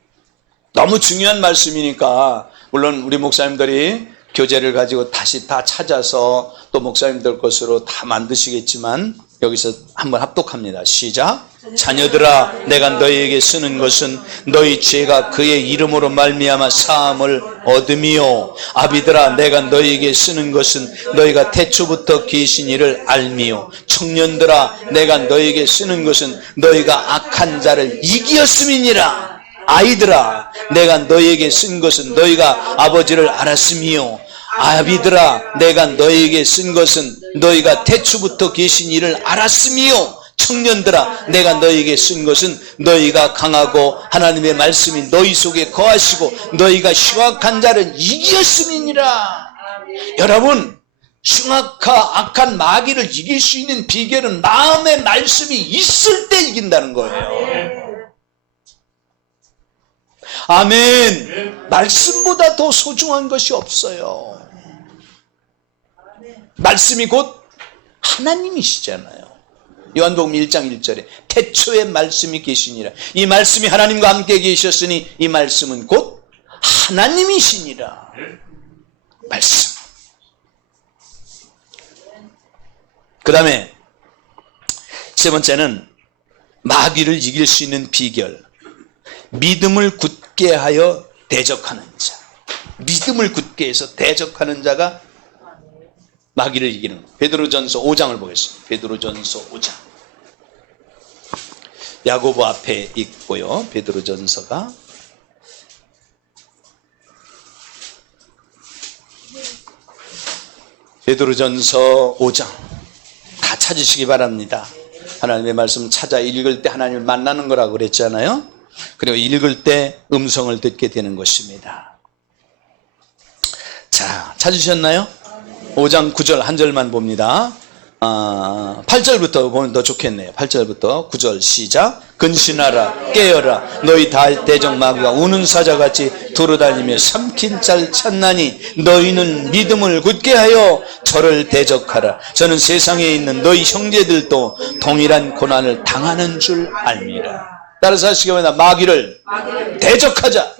너무 중요한 말씀이니까 물론 우리 목사님들이 교재를 가지고 다시 다 찾아서 또 목사님들 것으로 다 만드시겠지만 여기서 한번 합독합니다. 시작. 자녀들아, 내가 너희에게 쓰는 것은 너희 죄가 그의 이름으로 말미암아 사함을 얻음이요. 아비들아, 내가 너희에게 쓰는 것은 너희가 태초부터 계신 이를 알미요. 청년들아, 내가 너희에게 쓰는 것은 너희가 악한 자를 이기었음이니라. 아이들아, 내가 너희에게 쓴 것은 너희가 아버지를 알았음이요. 아비들아, 내가 너희에게 쓴 것은 너희가 태초부터 계신 이를 알았음이요. 청년들아, 내가 너희에게 쓴 것은 너희가 강하고 하나님의 말씀이 너희 속에 거하시고 너희가 흉악한 자를 이기었음이니라. 여러분, 흉악한 악한 마귀를 이길 수 있는 비결은 마음의 말씀이 있을 때 이긴다는 거예요. 아멘. 말씀보다 더 소중한 것이 없어요. 말씀이 곧 하나님이시잖아요. 요한복음 1장 1절에 태초에 말씀이 계시니라. 이 말씀이 하나님과 함께 계셨으니 이 말씀은 곧 하나님이시니라. 말씀. 그 다음에 세 번째는 마귀를 이길 수 있는 비결. 믿음을 굳게 하여 대적하는 자. 믿음을 굳게 해서 대적하는 자가 마귀를 이기는 거예요. 베드로전서 5장을 보겠습니다. 베드로전서 5장. 야고보 앞에 있고요. 베드로전서가. 베드로전서 5장. 다 찾으시기 바랍니다. 하나님의 말씀 찾아 읽을 때 하나님을 만나는 거라고 그랬잖아요. 그리고 읽을 때 음성을 듣게 되는 것입니다. 자, 찾으셨나요? 5장 9절 한 절만 봅니다. 8절부터 보면 더 좋겠네요. 8절부터 9절 시작. 근신하라 깨어라 너희 대적 마귀가 우는 사자같이 돌아다니며 삼킨 짤 찾나니 너희는 믿음을 굳게 하여 저를 대적하라. 저는 세상에 있는 너희 형제들도 동일한 고난을 당하는 줄 알미라. 따라서 하시기 바랍니다. 마귀를 대적하자.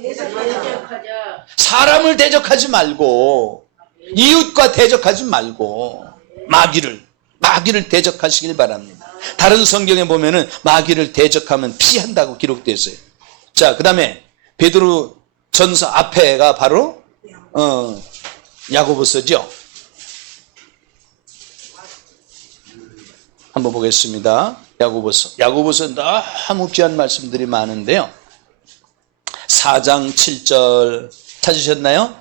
사람을 대적하지 말고 이웃과 대적하지 말고 마귀를 대적하시길 바랍니다. 다른 성경에 보면은 마귀를 대적하면 피한다고 기록되어 있어요. 자, 그 다음에 베드로 전서 앞에가 바로 야고보서죠. 한번 보겠습니다. 야고보서 너무 귀한 말씀들이 많은데요. 4장 7절 찾으셨나요?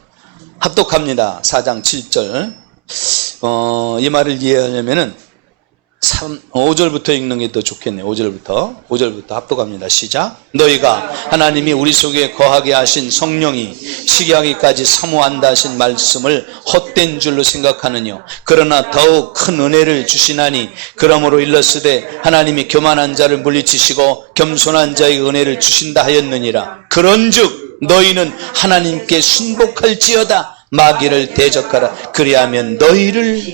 합독합니다. 4장 7절. 이 말을 이해하려면은 5절부터 읽는 게 더 좋겠네요. 5절부터 합독합니다. 시작. 너희가 하나님이 우리 속에 거하게 하신 성령이 시기하기까지 사모한다 하신 말씀을 헛된 줄로 생각하느뇨. 그러나 더욱 큰 은혜를 주시나니 그러므로 일렀으되 하나님이 교만한 자를 물리치시고 겸손한 자에게 은혜를 주신다 하였느니라. 그런즉 너희는 하나님께 순복할지어다. 마귀를 대적하라. 그리하면 너희를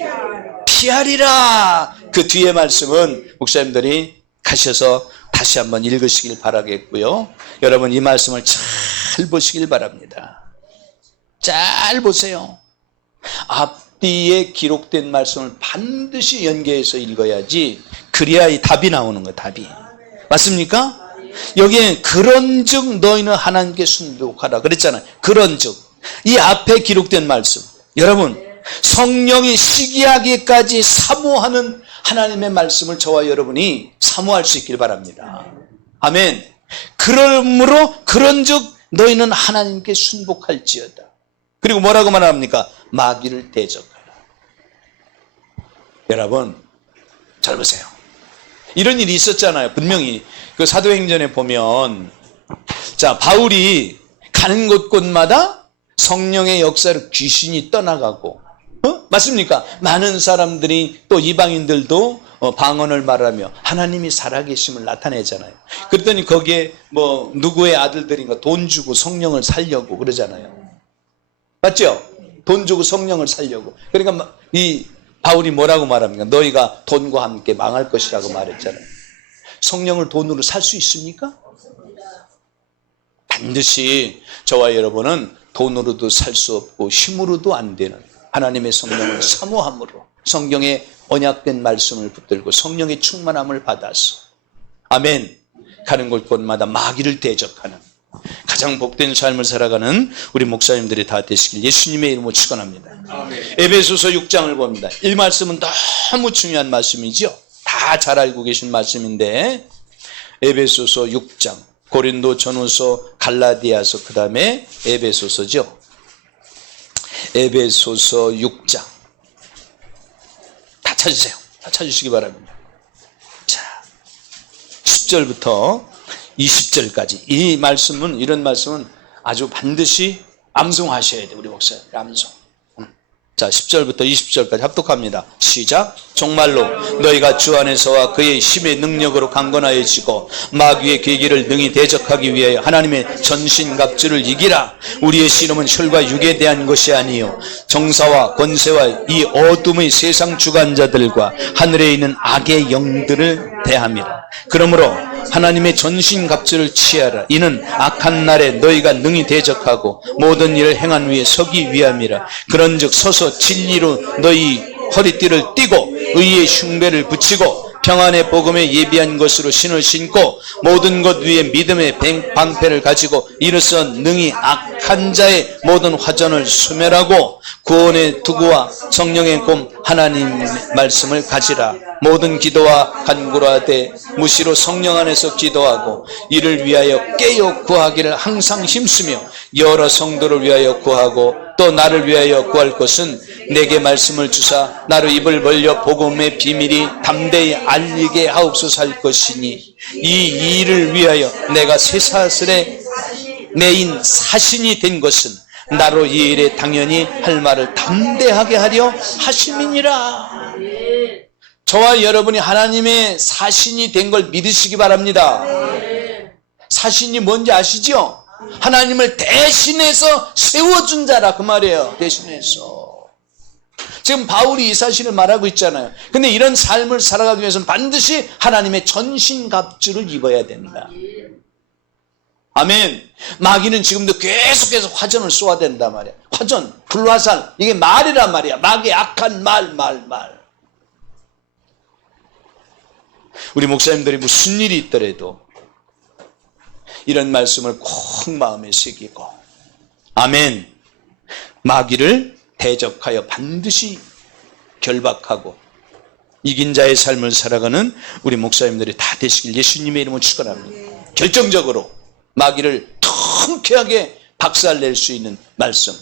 피하리라. 그 뒤에 말씀은 목사님들이 가셔서 다시 한번 읽으시길 바라겠고요. 여러분 이 말씀을 잘 보시길 바랍니다. 잘 보세요. 앞뒤에 기록된 말씀을 반드시 연계해서 읽어야지 그래야 이 답이 나오는 거예요. 답이. 맞습니까? 여기에 그런즉 너희는 하나님께 순복하라 그랬잖아요. 그런즉 이 앞에 기록된 말씀, 여러분 성령이 시기하기까지 사모하는 하나님의 말씀을 저와 여러분이 사모할 수 있길 바랍니다. 아멘. 그러므로 그런즉 너희는 하나님께 순복할지어다. 그리고 뭐라고 말합니까? 마귀를 대적하라. 여러분 잘 보세요. 이런 일이 있었잖아요. 분명히 그 사도행전에 보면 자 바울이 가는 곳곳마다 성령의 역사로 귀신이 떠나가고 맞습니까? 많은 사람들이 또 이방인들도 방언을 말하며 하나님이 살아계심을 나타내잖아요. 그랬더니 거기에 뭐 누구의 아들들인가 돈 주고 성령을 살려고 그러잖아요. 맞죠? 돈 주고 성령을 살려고. 그러니까 이 바울이 뭐라고 말합니까? 너희가 돈과 함께 망할 것이라고 말했잖아요. 성령을 돈으로 살 수 있습니까? 반드시 저와 여러분은 돈으로도 살 수 없고 힘으로도 안 되는 하나님의 성령을 사모함으로 성경의 언약된 말씀을 붙들고 성령의 충만함을 받아서 아멘 가는 곳곳마다 마귀를 대적하는 가장 복된 삶을 살아가는 우리 목사님들이 다 되시길 예수님의 이름으로 축원합니다. 에베소서 6장을 봅니다. 이 말씀은 너무 중요한 말씀이죠. 다 잘 알고 계신 말씀인데 에베소서 6장 고린도 전후서 갈라디아서 그 다음에 에베소서죠. 에베소서 6장 다 찾으세요. 다 찾으시기 바랍니다. 자, 10절부터 20절까지 이 말씀은 이런 말씀은 아주 반드시 암송하셔야 돼요. 우리 목사님 암송. 자 10절부터 20절까지 합독합니다. 시작. 정말로 너희가 주 안에서와 그의 힘의 능력으로 강건하여지고 마귀의 계기를 능히 대적하기 위하여 하나님의 전신갑주를 이기라. 우리의 씨름은 혈과 육에 대한 것이 아니요 정사와 권세와 이 어둠의 세상 주관자들과 하늘에 있는 악의 영들을 대함이라. 그러므로 하나님의 전신갑주를 취하라. 이는 악한 날에 너희가 능히 대적하고 모든 일을 행한 위에 서기 위함이라. 그런즉 서서 진리로 너희 허리띠를 띠고 의의 흉배를 붙이고 평안의 복음에 예비한 것으로 신을 신고 모든 것 위에 믿음의 방패를 가지고 이로써 능히 악한 자의 모든 화전을 소멸하고 구원의 투구와 성령의 꿈 하나님 말씀을 가지라. 모든 기도와 간구로 하되 무시로 성령 안에서 기도하고 이를 위하여 깨어 구하기를 항상 힘쓰며 여러 성도를 위하여 구하고 또 나를 위하여 구할 것은 내게 말씀을 주사 나로 입을 벌려 복음의 비밀이 담대히 알리게 하옵소서 할 것이니 이 일을 위하여 내가 쇠사슬에 매인 사신이 된 것은 나로 이 일에 당연히 할 말을 담대하게 하려 하심이니라. 저와 여러분이 하나님의 사신이 된 걸 믿으시기 바랍니다. 사신이 뭔지 아시죠? 하나님을 대신해서 세워준 자라 그 말이에요. 대신해서. 지금 바울이 이 사실을 말하고 있잖아요. 근데 이런 삶을 살아가기 위해서는 반드시 하나님의 전신갑주를 입어야 된다. 아멘. 마귀는 지금도 계속해서 화전을 쏘아야 된단 말이야. 화전, 불화살, 이게 말이란 말이야. 마귀의 악한 말. 우리 목사님들이 무슨 일이 있더라도 이런 말씀을 꼭 마음에 새기고, 아멘. 마귀를 대적하여 반드시 결박하고 이긴 자의 삶을 살아가는 우리 목사님들이 다 되시길 예수님의 이름으로 축원합니다. 결정적으로 마귀를 통쾌하게 박살낼 수 있는 말씀,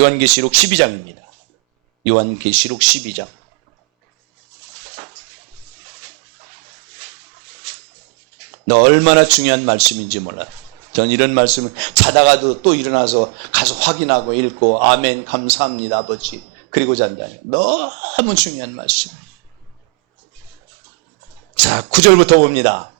요한계시록 12장입니다. 요한계시록 12장. 얼마나 중요한 말씀인지 몰라요. 전 이런 말씀을 자다가도 또 일어나서 가서 확인하고 읽고 아멘 감사합니다 아버지 그리고 잔다니 너무 중요한 말씀. 자, 9절부터 봅니다.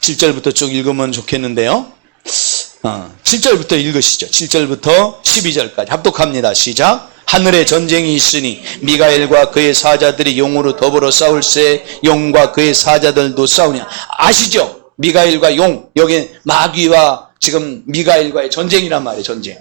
7절부터 쭉 읽으면 좋겠는데요. 7절부터 읽으시죠. 7절부터 12절까지 합독합니다. 시작. 하늘에 전쟁이 있으니 미가엘과 그의 사자들이 용으로 더불어 싸울세 용과 그의 사자들도 싸우냐. 아시죠? 미가엘과 용, 여기 마귀와 지금 미가엘과의 전쟁이란 말이에요. 전쟁.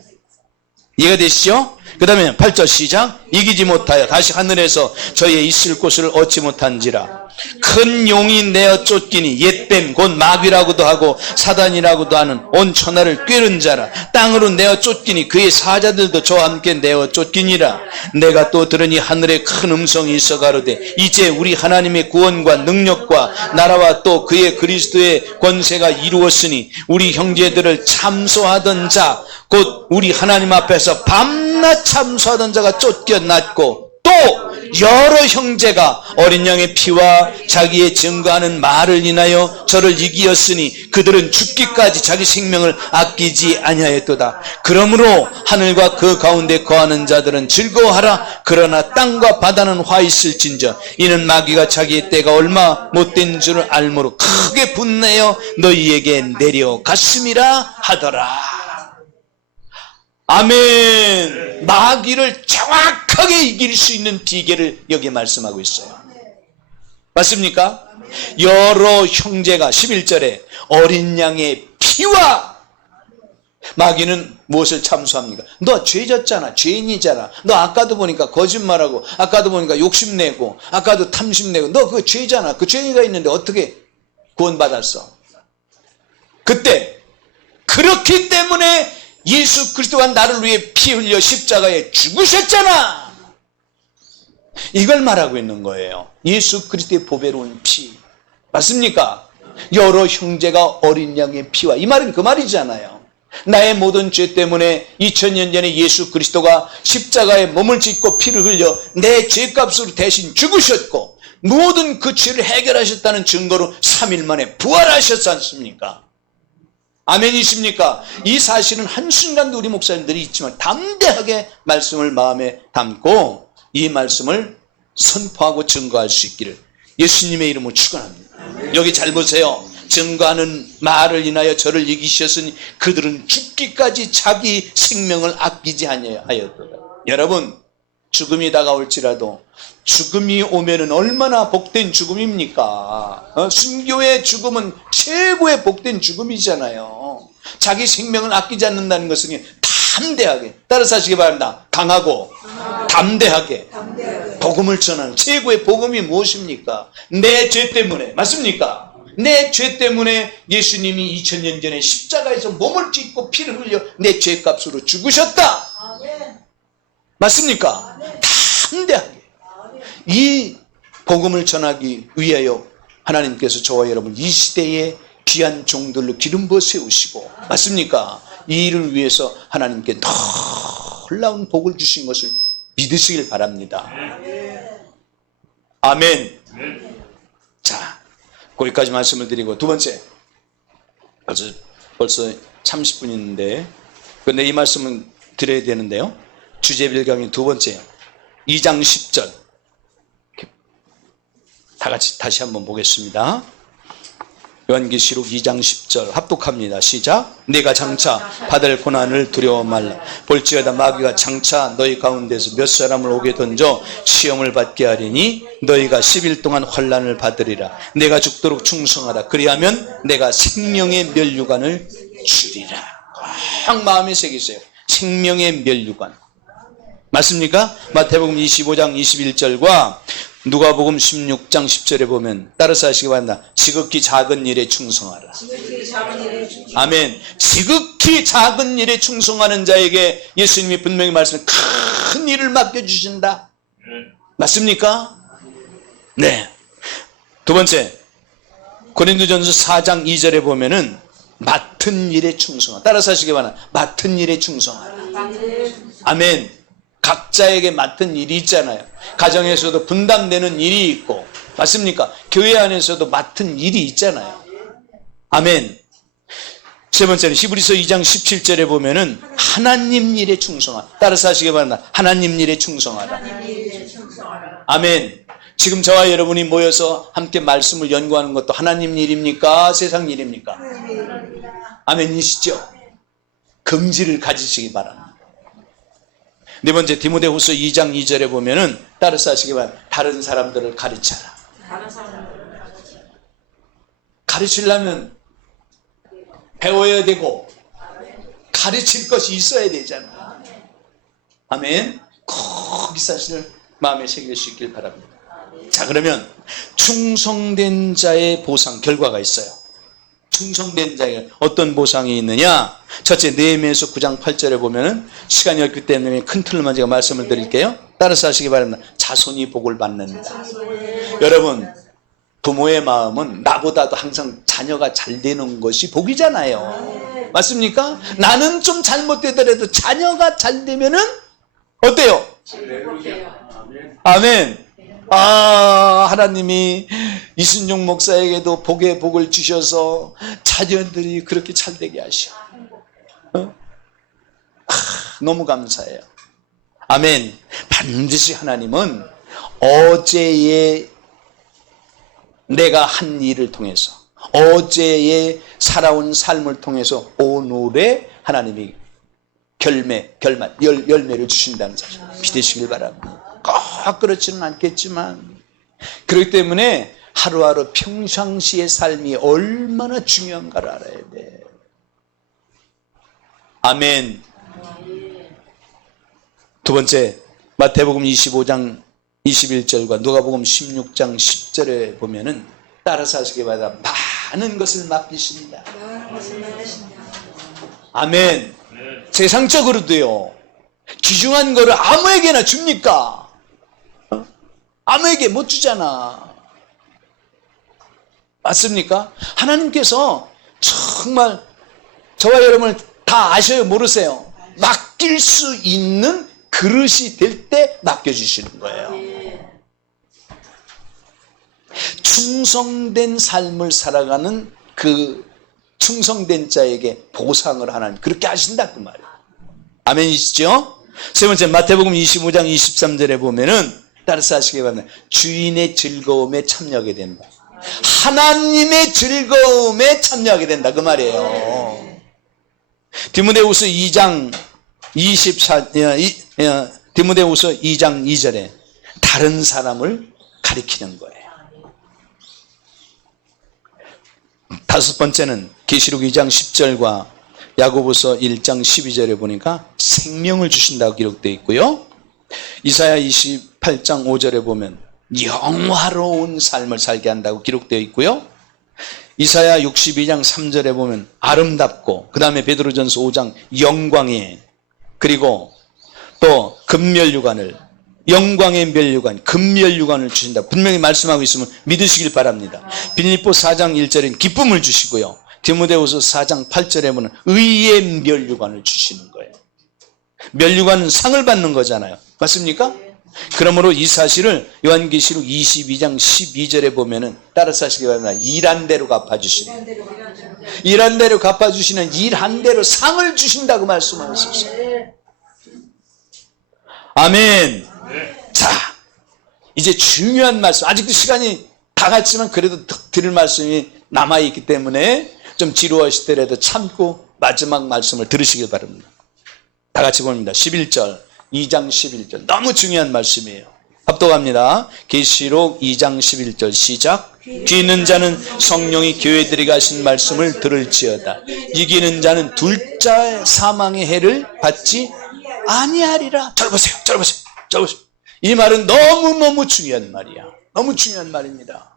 이해가 되시죠? 그 다음에 8절 시작. 이기지 못하여 다시 하늘에서 저희의 있을 곳을 얻지 못한지라. 큰 용이 내어 쫓기니 옛뱀 곧 마귀라고도 하고 사단이라고도 하는 온 천하를 꿰는 자라. 땅으로 내어 쫓기니 그의 사자들도 저와 함께 내어 쫓기니라. 내가 또 들으니 하늘에 큰 음성이 있어 가로되 이제 우리 하나님의 구원과 능력과 나라와 또 그의 그리스도의 권세가 이루었으니 우리 형제들을 참소하던 자 곧 우리 하나님 앞에서 밤낮 참소하던 자가 쫓겨났고 또 여러 형제가 어린 양의 피와 자기의 증거하는 말을 인하여 저를 이기었으니 그들은 죽기까지 자기 생명을 아끼지 아니하였도다. 그러므로 하늘과 그 가운데 거하는 자들은 즐거워하라. 그러나 땅과 바다는 화 있을진저 이는 마귀가 자기의 때가 얼마 못된 줄을 알므로 크게 분내어 너희에게 내려갔음이라 하더라. 아멘. 마귀를 정확하게 이길 수 있는 비결을 여기에 말씀하고 있어요. 맞습니까? 여러 형제가 11절에 어린 양의 피와 마귀는 무엇을 참수합니까? 너 죄졌잖아. 죄인이잖아. 너 아까도 보니까 거짓말하고 아까도 보니까 욕심내고 아까도 탐심내고 너 그거 죄잖아. 그 죄가 있는데 어떻게 구원받았어? 그때 그렇기 때문에 예수 그리스도가 나를 위해 피 흘려 십자가에 죽으셨잖아. 이걸 말하고 있는 거예요. 예수 그리스도의 보배로운 피. 맞습니까? 여러 형제가 어린 양의 피와 이 말은 그 말이잖아요. 나의 모든 죄 때문에 2000년 전에 예수 그리스도가 십자가에 몸을 찢고 피를 흘려 내 죄값으로 대신 죽으셨고 모든 그 죄를 해결하셨다는 증거로 3일 만에 부활하셨지 않습니까? 아멘이십니까? 이 사실은 한순간도 우리 목사님들이 있지만 담대하게 말씀을 마음에 담고 이 말씀을 선포하고 증거할 수 있기를 예수님의 이름으로 축원합니다. 여기 잘 보세요. 증거하는 말을 인하여 저를 이기셨으니 그들은 죽기까지 자기 생명을 아끼지 아니하였도다. 여러분, 죽음이 다가올지라도 죽음이 오면은 얼마나 복된 죽음입니까? 순교의 죽음은 최고의 복된 죽음이잖아요. 자기 생명을 아끼지 않는다는 것은 담대하게, 따라서 하시기 바랍니다. 강하고 담대하게 복음을 전하는 최고의 복음이 무엇입니까? 내 죄 때문에, 맞습니까? 내 죄 때문에 예수님이 2000년 전에 십자가에서 몸을 찢고 피를 흘려 내 죄값으로 죽으셨다. 맞습니까? 담대하게 이 복음을 전하기 위하여 하나님께서 저와 여러분 이 시대에 귀한 종들로 기름 부어 세우시고, 맞습니까? 이 일을 위해서 하나님께 놀라운 복을 주신 것을 믿으시길 바랍니다. 아멘. 자, 거기까지 말씀을 드리고 두 번째, 벌써 30분 있는데 근데 이 말씀은 드려야 되는데요. 주제별 강의 두 번째 2장 10절 다 같이 다시 한번 보겠습니다. 요한계시록 2장 10절 합독합니다. 시작. 네가 장차 받을 고난을 두려워 말라. 볼지어다 마귀가 장차 너희 가운데서 몇 사람을 오게 던져 시험을 받게 하리니 너희가 10일 동안 환난을 받으리라. 내가 죽도록 충성하라. 그리하면 내가 생명의 면류관을 주리라. 딱 마음에 새기세요. 생명의 면류관. 맞습니까? 마태복음 25장 21절과 누가복음 16장 10절에 보면 따라서 하시기 바랍니다. 지극히 작은 일에 충성하라. 아멘. 지극히 작은 일에 충성하는 자에게 예수님이 분명히 말씀해 큰 일을 맡겨주신다. 맞습니까? 네. 두 번째, 고린도전서 4장 2절에 보면은 맡은 일에 충성하라. 따라서 하시기 바랍니다. 맡은 일에 충성하라. 아멘. 각자에게 맡은 일이 있잖아요. 가정에서도 분담되는 일이 있고, 맞습니까? 교회 안에서도 맡은 일이 있잖아요. 아멘. 세 번째는 히브리서 2장 17절에 보면은 하나님 일에 충성하라. 따라서 하시기 바랍니다. 하나님 일에 충성하라. 아멘. 지금 저와 여러분이 모여서 함께 말씀을 연구하는 것도 하나님 일입니까? 세상 일입니까? 아멘이시죠? 긍지를 가지시기 바랍니다. 네 번째, 디모데후서 2장 2절에 보면은 따라서 하시기 바랍니다. 다른 사람들을 가르쳐라. 가르치려면 배워야 되고 가르칠 것이 있어야 되잖아. 아멘. 꼭 이 사실을 마음에 새길 수 있길 바랍니다. 자, 그러면 충성된 자의 보상 결과가 있어요. 충성된 자에게 어떤 보상이 있느냐? 첫째, 느헤미야서 9장 8절에 보면은 시간이 없기 때문에 큰 틀로만 제가 말씀을 드릴게요. 따라서 하시기 바랍니다. 자손이 복을 받는다. 여러분, 부모의 마음은 나보다도 항상 자녀가 잘 되는 것이 복이잖아요. 맞습니까? 나는 좀 잘못되더라도 자녀가 잘 되면은 어때요? 아멘. 하나님이 이순종 목사에게도 복의 복을 주셔서 자녀들이 그렇게 잘되게 하셔. 너무 감사해요. 아멘. 반드시 하나님은 어제의 내가 한 일을 통해서, 어제의 살아온 삶을 통해서 오늘의 하나님이 열매를 주신다는 사실 믿으시길 바랍니다. 꼭 그렇지는 않겠지만, 그렇기 때문에 하루하루 평상시의 삶이 얼마나 중요한가를 알아야 돼. 아멘. 두 번째, 마태복음 25장 21절과 누가복음 16장 10절에 보면은 따라서 하시기 바랍니다. 많은 것을 맡기신다. 아멘. 세상적으로도요, 귀중한 거를 아무에게나 줍니까? 아무에게 못 주잖아. 맞습니까? 하나님께서 정말 저와 여러분을 다 아셔요? 모르세요? 맡길 수 있는 그릇이 될 때 맡겨주시는 거예요. 충성된 삶을 살아가는 그 충성된 자에게 보상을 하나님 그렇게 하신다 그 말이에요. 아멘이시죠? 세 번째, 마태복음 25장 23절에 보면은 따라서 하시기 바랍니다. 주인의 즐거움에 참여하게 된다. 하나님의 즐거움에 참여하게 된다 그 말이에요. 디모데후서 2장 디모데후서 2장 2절에 다른 사람을 가리키는 거예요. 다섯 번째는 계시록 2장 10절과 야고보서 1장 12절에 보니까 생명을 주신다고 기록되어 있고요. 이사야 28장 5절에 보면 영화로운 삶을 살게 한다고 기록되어 있고요. 이사야 62장 3절에 보면 아름답고, 그 다음에 베드로전서 5장 영광의, 그리고 또 금면류관을, 영광의 면류관, 금면류관을 주신다 분명히 말씀하고 있으면 믿으시길 바랍니다. 빌립보 4장 1절엔 기쁨을 주시고요. 디모데후서 4장 8절에 보면 의의 면류관을 주시는 거예요. 면류관은 상을 받는 거잖아요. 맞습니까? 그러므로 이 사실을 요한계시록 22장 12절에 보면은 따라서 하시기 바랍니다. 일한 대로 갚아주시는, 일한 대로 갚아주시는, 일한 대로 상을 주신다고 말씀하셨어요. 아멘. 자, 이제 중요한 말씀, 아직도 시간이 다 다 같이만 그래도 드릴 말씀이 남아있기 때문에 좀 지루하시더라도 참고 마지막 말씀을 들으시길 바랍니다. 다 같이 봅니다. 11절, 2장 11절. 너무 중요한 말씀이에요. 합독합니다. 계시록 2장 11절 시작. 귀 있는 자는 성령이 교회들에게 하신 말씀을 들을지어다. 이기는 자는 둘째 사망의 해를 받지 아니하리라. 잘 보세요. 잘 보세요. 잘 보세요. 이 말은 너무너무 중요한 말이야. 너무 중요한 말입니다.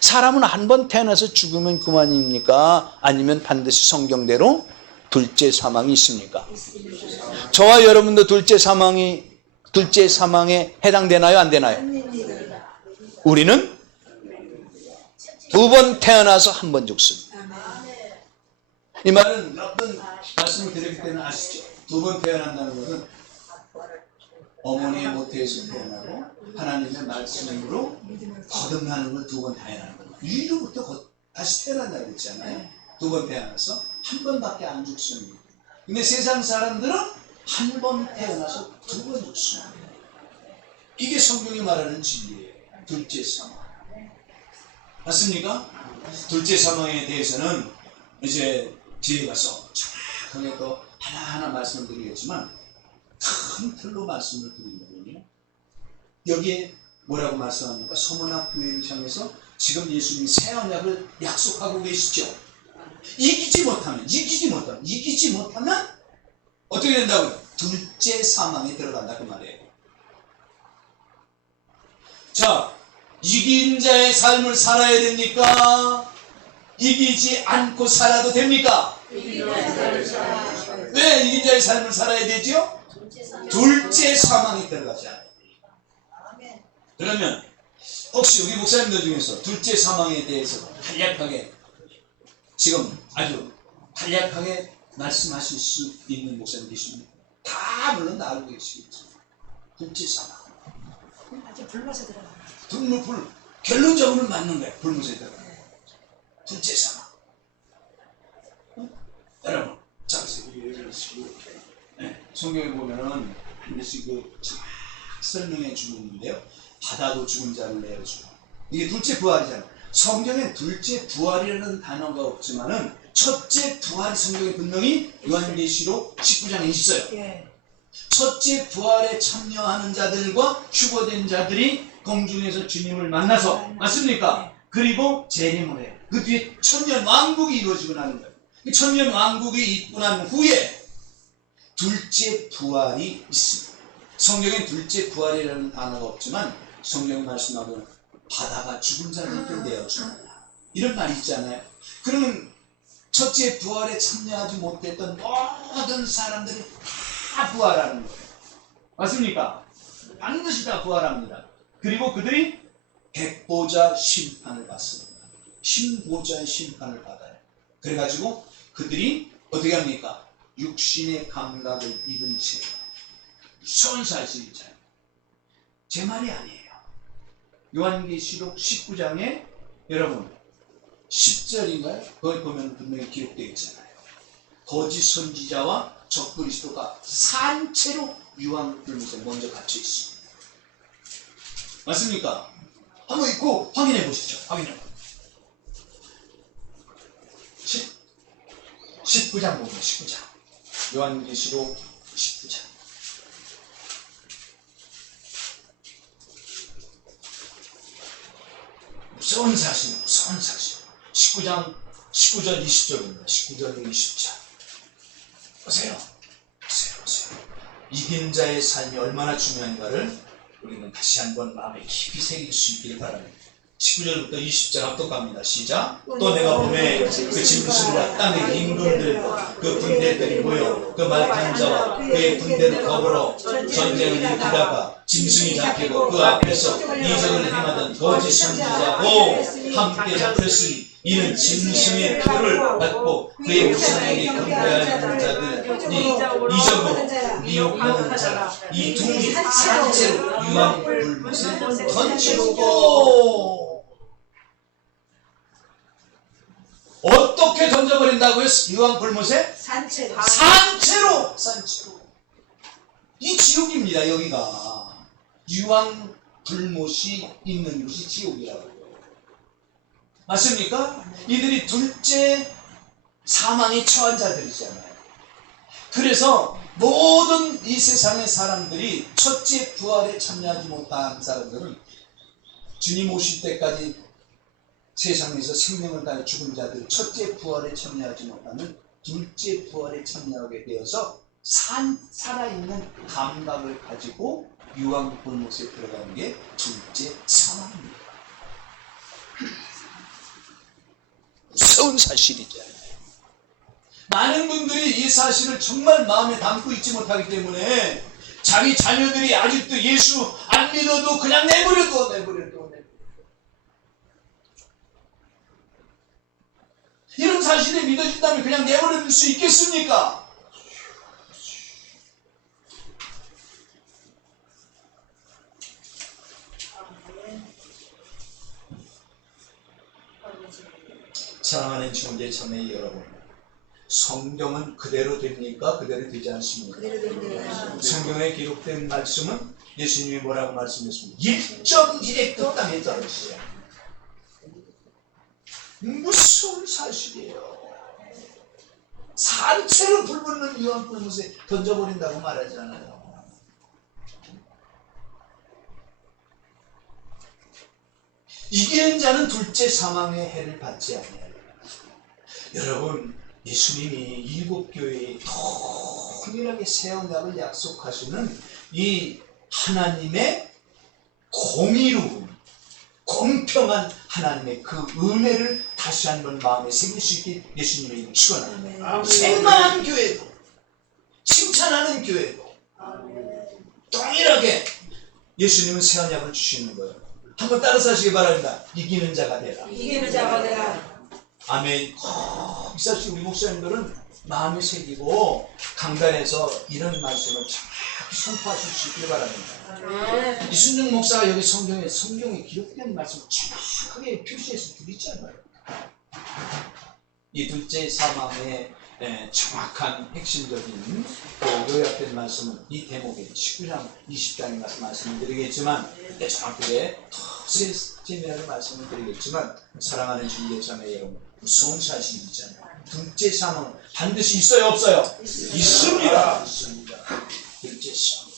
사람은 한 번 태어나서 죽으면 그만입니까? 아니면 반드시 성경대로 둘째 사망이 있습니까? 저와 여러분도 둘째 사망에 해당되나요? 안 되나요? 우리는 두 번 태어나서 한 번 죽습니다. 이 말은 몇 번 말씀을 드렸기 때문에 아시죠? 두 번 태어난다는 것은 어머니의 모태에서 태어나고 하나님의 말씀으로 거듭나는 걸 두 번 태어나는 거예요. 유리로부터 다시 태어난다고 그랬잖아요. 두 번 태어나서 한 번밖에 안 죽습니다. 근데 세상 사람들은 한 번 태어나서 두 번 죽습니다. 이게 성경이 말하는 진리예요. 둘째 사망. 맞습니까? 둘째 사망에 대해서는 이제 뒤에 가서 정확하게 또 하나하나 말씀을 드리겠지만 큰 틀로 말씀을 드린 거군요. 여기에 뭐라고 말씀합니까? 서문학 교회를 향해서 지금 예수님이 새 언약을 약속하고 계시죠. 이기지 못하면 어떻게 된다고요? 둘째 사망에 들어간다 그 말이에요. 자, 이긴 자의 삶을 살아야 됩니까? 이기지 않고 살아도 됩니까? 왜 이긴 자의 삶을 살아야 되죠? 둘째 사망에 들어가지 않아요. 그러면 혹시 우리 목사님들 중에서 둘째 사망에 대해서 간략하게 지금 아주 간략하게 말씀하실 수 있는 목사님 계십니까? 다 물론 다 알고 계시겠죠. 둘째 사망. 아주 불못에 들어가. 결론적으로는 맞는 거예요. 불못에 들어가. 둘째 사망. 여러분, 자, 성경에 보면은 반드시 설명해 주고 있는데요. 바다도 죽은 자를 내어주고. 이게 둘째 부활이잖아요. 성경에 둘째 부활이라는 단어가 없지만은 첫째 부활 성경에 분명히 요한계시록 19장에 있어요. 예. 첫째 부활에 참여하는 자들과 휴거된 자들이 공중에서 주님을 만나서 맞습니까? 그리고 재림을 해요. 그 뒤에 천년 왕국이 이루어지고 나는 거예요. 천년 왕국이 있고 난 후에 둘째 부활이 있습니다. 성경에 둘째 부활이라는 단어가 없지만 성경이 말씀하고 바다가 죽은 자들께 내어준다. 이런 말이 있잖아요. 그러면 첫째 부활에 참여하지 못했던 모든 사람들이 다 부활하는 거예요. 맞습니까? 반드시 다 부활합니다. 그리고 그들이 백보자 심판을 받습니다. 신보자의 심판을 받아요. 그래가지고 그들이 어떻게 합니까? 육신의 감각을 입은 채 무서운 사실이 있잖아요. 제 말이 아니에요. 요한계시록 19장에 여러분 10절인가요? 거기 보면 분명히 기록되어 있잖아요. 거짓 선지자와 적그리스도가 산채로 유황불못에 먼저 갇혀 있습니다. 맞습니까? 한번 읽고 확인해 보시죠. 확인해 보시죠. 19장 보면 19장. 요한계시록 19장. 무서운 사실. 19절 20절입니다. 19절 20절. 보세요. 이긴 자의 삶이 얼마나 중요한가를 우리는 다시 한번 마음에 깊이 새길 수 있기를 바랍니다. 19절부터 20절 합독합니다. 시작. 또 내가 보매 그 짐승과 땅의 임금들과 그 군대들이 모여 그 말탄 자와 그의 군대를 거부러 전쟁을 일으키다가 짐승이 잡히고 그 앞에서 이적을 행하던 거짓 선지자고 함께 잡혔으니 이는 짐승의 표를 받고 그의 우상에게 경배하는 자들이 이적으로 미혹하는 자 이 둘이 산채로 유황불못에 던지고 어떻게 던져버린다고요? 유황불못에? 산채로 이 지옥입니다. 여기가 유황 불못이 있는 곳이 지옥이라고 해요. 맞습니까? 이들이 둘째 사망에 처한 자들이잖아요. 그래서 모든 이 세상의 사람들이 첫째 부활에 참여하지 못한 사람들은 주님 오실 때까지 세상에서 생명을 다해 죽은 자들, 첫째 부활에 참여하지 못하는 둘째 부활에 참여하게 되어서 살아있는 감각을 가지고 유황불못에 들어가는 게 둘째 사망입니다. 무서운 사실이죠. 많은 분들이 이 사실을 정말 마음에 담고 있지 못하기 때문에 자기 자녀들이 아직도 예수 안 믿어도 그냥 내버려둬. 이런 사실이 믿어진다면 그냥 내버려둘 수 있겠습니까? 사랑하는 형제 자매 여러분, 성경은 그대로 됩니까? 그대로 되지 않습니까? 성경에 기록된 말씀은 예수님이 뭐라고 말씀했습니까? 1.1의 그 땅에 떨어지세요. 무서운 사실이에요. 산채로 불붙는 유황불못에 던져버린다고 말하잖아요. 이기는 자는 둘째 사망의 해를 받지 아니하리라. 여러분, 예수님이 7교회에 동일하게 새 언약을 약속하시는 이 하나님의 공의로운 공평한 하나님의 그 은혜를 다시 한번 마음에 새길 수 있게 예수님이 축원합니다. 생망한 교회도, 칭찬하는 교회도 동일하게 예수님은 새 언약을 주시는 거예요. 한번 따라서 하시기 바랍니다. 이기는 자가 되라. 이기는 자가 되라. 아멘. 이 사실 우리 목사님들은 마음에 새기고 강단에서 이런 말씀을 정확히 선포하실 수 있길 바랍니다. 이순정 목사가 여기 성경에 기록된 말씀을 정확하게 표시해서 드리잖아요. 이 둘째 사망의 정확한 핵심적인 요약된 말씀은 이 대목에 19장 20장에 말씀을 드리겠지만 정확하게 더 세밀하게 말씀을 드리겠지만 사랑하는 주님의 여러분, 무서운 사실이 있잖아요. 둘째 사망 반드시 있어요, 없어요? 있습니다. 둘째 사망.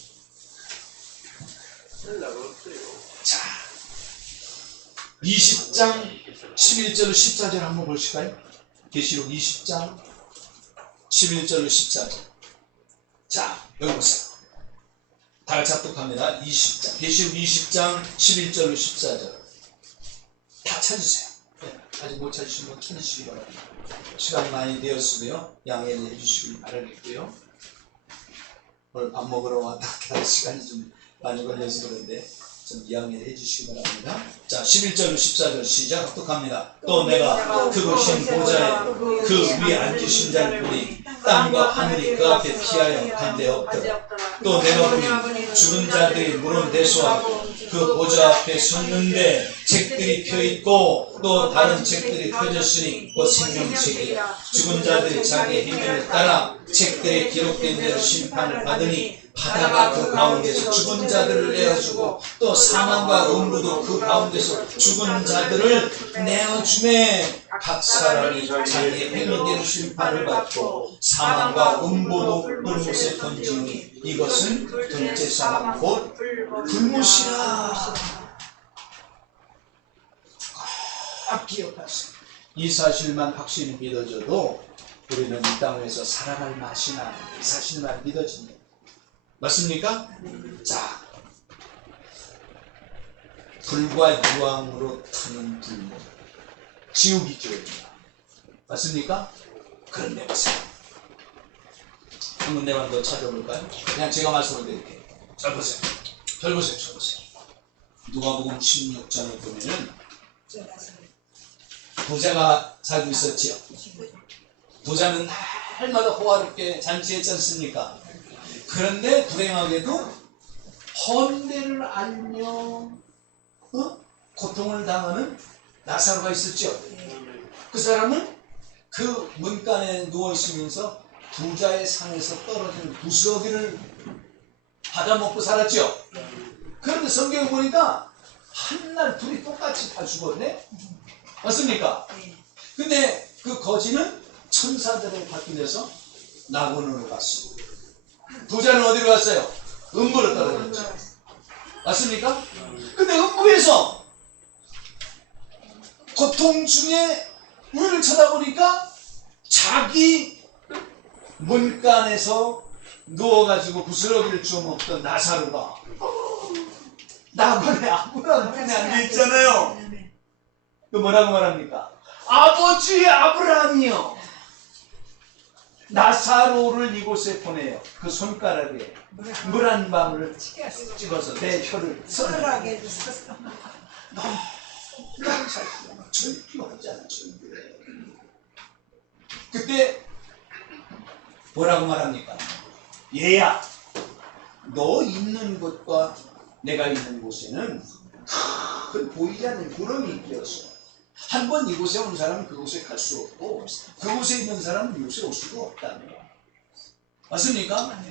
자, 20장 11절로 14절 한번 보실까요? 계시록 20장 11절로 14절. 자, 여기 보세요. 다 같이 합독합니다. 20장, 계시록 20장 11절로 14절. 다 찾으세요. 아직 못 찾으시면 분 찾으시기 바랍니다. 시간이 많이 되었으고요, 양해를 해주시길 바라겠고요. 오늘 밥 먹으러 왔다 갔다 할 시간이 좀 많이 걸려서 그런데 좀 양해를 해주시기 바랍니다. 자, 11절로 14절 시작. 합독합니다. 또 내가 그곳인 보좌에 그 위에 앉으신 자를 보니 땅과 하늘이 그 앞에 피하여 간데 없더라. 또 내가 보니 죽은 자들이 물은 대소하고 그 보좌 앞에 섰는데 책들이 펴있고 또 다른 책들이 펴졌으니 곧 생명책이라. 죽은 자들이 자기 행위를 따라 책들에 기록된 대로 심판을 받으니 바다가 그 가운데서 죽은 자들을 내어주고 또 사망과 음부도 그 가운데서 죽은 자들을 내어주매 각 사람이 자기 행위대로 심판을 받고 사망과 음부도 불못에 던지니 이것은 둘째 사망 곧 불못이라. 꼭 기억하세요. 이 사실만 확실히 믿어져도 우리는 이 땅에서 살아갈 맛이나 이 사실만 믿어집니다. 맞습니까? 자, 불과 유황으로 타는 불못, 지옥이 교회입니다. 맞습니까? 그런데 보세요. 한 군데만 더 찾아볼까요? 그냥 제가 말씀을 드릴게요. 잘 보세요. 잘 보세요. 잘 보세요. 누가복음 16장에 보면은 부자가 살고 있었지요. 부자는 날마다 호화롭게 잔치했지 않습니까? 그런데 불행하게도 헌데를 알며 고통을 당하는 나사로가 있었죠. 그 사람은 그 문간에 누워있으면서 부자의 상에서 떨어진 부스러기를 받아먹고 살았죠. 그런데 성경을 보니까 한날 둘이 똑같이 다 죽었네? 맞습니까? 네. 근데 그 거지는 천사들에 바뀌면서 낙원으로 갔어. 부자는 어디로 갔어요? 음부로 떨어졌죠. 맞습니까? 근데 음부에서 고통 중에 위를 쳐다보니까 자기 문간에서 누워가지고 부스러기를 주워 먹던 나사로가 낙원에 아무나 편에 앉아있잖아요. 그 뭐라고 말합니까? 아버지 아브라함이요, 나사로를 이곳에 보내요. 그 손가락에 물 한 방울을 찍어서 내 혀를 서늘하게 해주셔서. 절규하잖아. 그때 뭐라고 말합니까? 얘야, 너 있는 곳과 내가 있는 곳에는 큰 보이지 않는 구름이 끼었어. 한 번 이곳에 온 사람은 그곳에 갈 수 없고, 그곳에 있는 사람은 이곳에 올 수가 없다며. 맞습니까?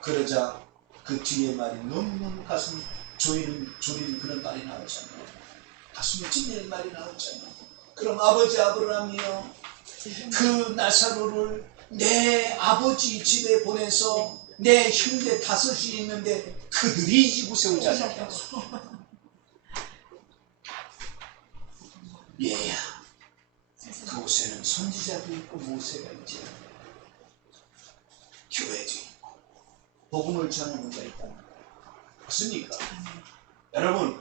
그러자 그 뒤에 말이 너무너무 가슴 졸이는 그런 말이 나오잖아요. 가슴에 찔리는 말이 나오잖아요. 그럼 아버지 아브라함이요, 그 나사로를 내 아버지 집에 보내서 내 형제 5이 있는데 그들이 이곳에 오지 않았다고. 얘야, 그곳에는 선지자도 있고 모세가 있지, 교회도 있고 복음을 전하는 자가 있다. 맞습니까? 여러분,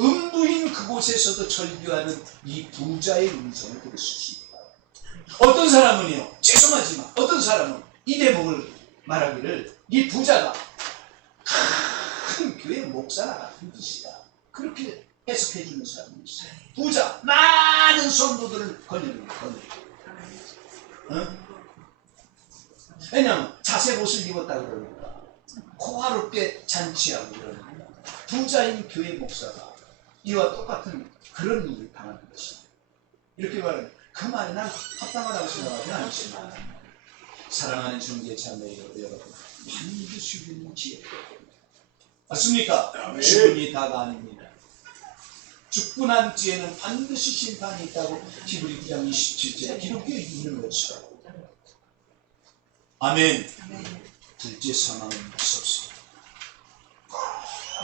음부인 그곳에서도 절규하는 이 부자의 음성을 들을 수 있습니다. 어떤 사람은요, 죄송하지만 어떤 사람은 이 대목을 말하기를 이 부자가 큰 교회 목사나 같은 뜻이다, 그렇게 해석해 주는 사람이 있어요. 부자, 많은 성도들을 거느리고. 응? 왜냐하면 자색 옷을 입었다 그러니까 호화롭게 잔치하고 그러니까 부자인 교회 목사가 이와 똑같은 그런 일을 당하는 것입니다. 이렇게 말하면 그 말이 난 합당하다고 생각하지 않지만, 사랑하는 중재 자매 여러분, 반드시 우리는 지혜가 됩니다. 맞습니까? 죽음이 다가 아닙니다. 죽고 난 뒤에는 반드시 심판이 있다고 히브리 9장 27절에 기록되어 있는 것이다. 아멘. 둘째 사망은 무섭습니다. 꼭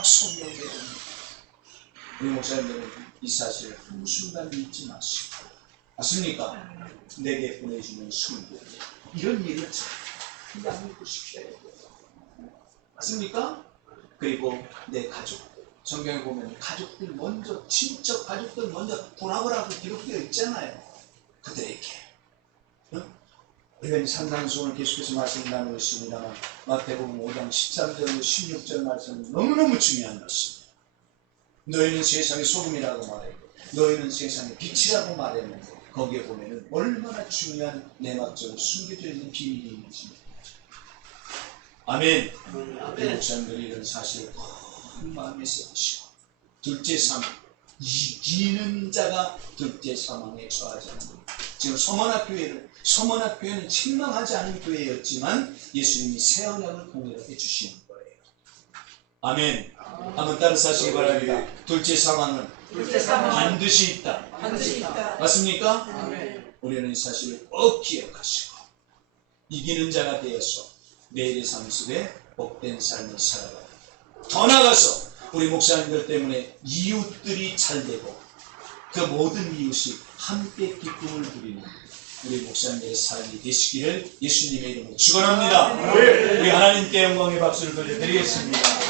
성경대로 우리 목사님들은 이 사실을 한순간 잊지 마시고, 맞습니까? 내게 보내주는 순교, 이런 일을 잘 양육하고 싶어야 돼요. 맞습니까? 그리고 내 가족들, 성경에 보면 가족들 먼저, 친척 가족들 먼저 돌아보라고 기록되어 있잖아요. 그들에게. 우리가 상당수를 계속해서 말씀을 나누고 있습니다만, 마태복음 5장 13절로 16절 말씀은 너무너무 중요한 말씀입니다. 너희는 세상의 소금이라고 말했고 너희는 세상의 빛이라고 말했는데, 거기에 보면은 얼마나 중요한 내막적으로 숨겨져 있는 비밀이 있는지. 아멘. 우리 목사님들이 이런 사실을 큰 마음에 새기시고, 둘째 사망, 이기는 자가 둘째 사망에 처하지 않는 것. 지금 서머나교회는 책망하지 않은 교회였지만 예수님이 새 언약을 공유하게 주시는 거예요. 아멘. 한번 따라서 하시기 바랍니다. 둘째 사망은 반드시 있다. 맞습니까? 우리는 이 사실을 꼭 기억하시고 이기는 자가 되어서 내일의 삶 속에 복된 삶을 살아가고, 더 나아가서 우리 목사님들 때문에 이웃들이 잘되고 그 모든 이웃이 함께 기쁨을 누리는 우리 목사님들의 삶이 되시기를 예수님의 이름으로 축원합니다. 우리 하나님께 영광의 박수를 돌려드리겠습니다.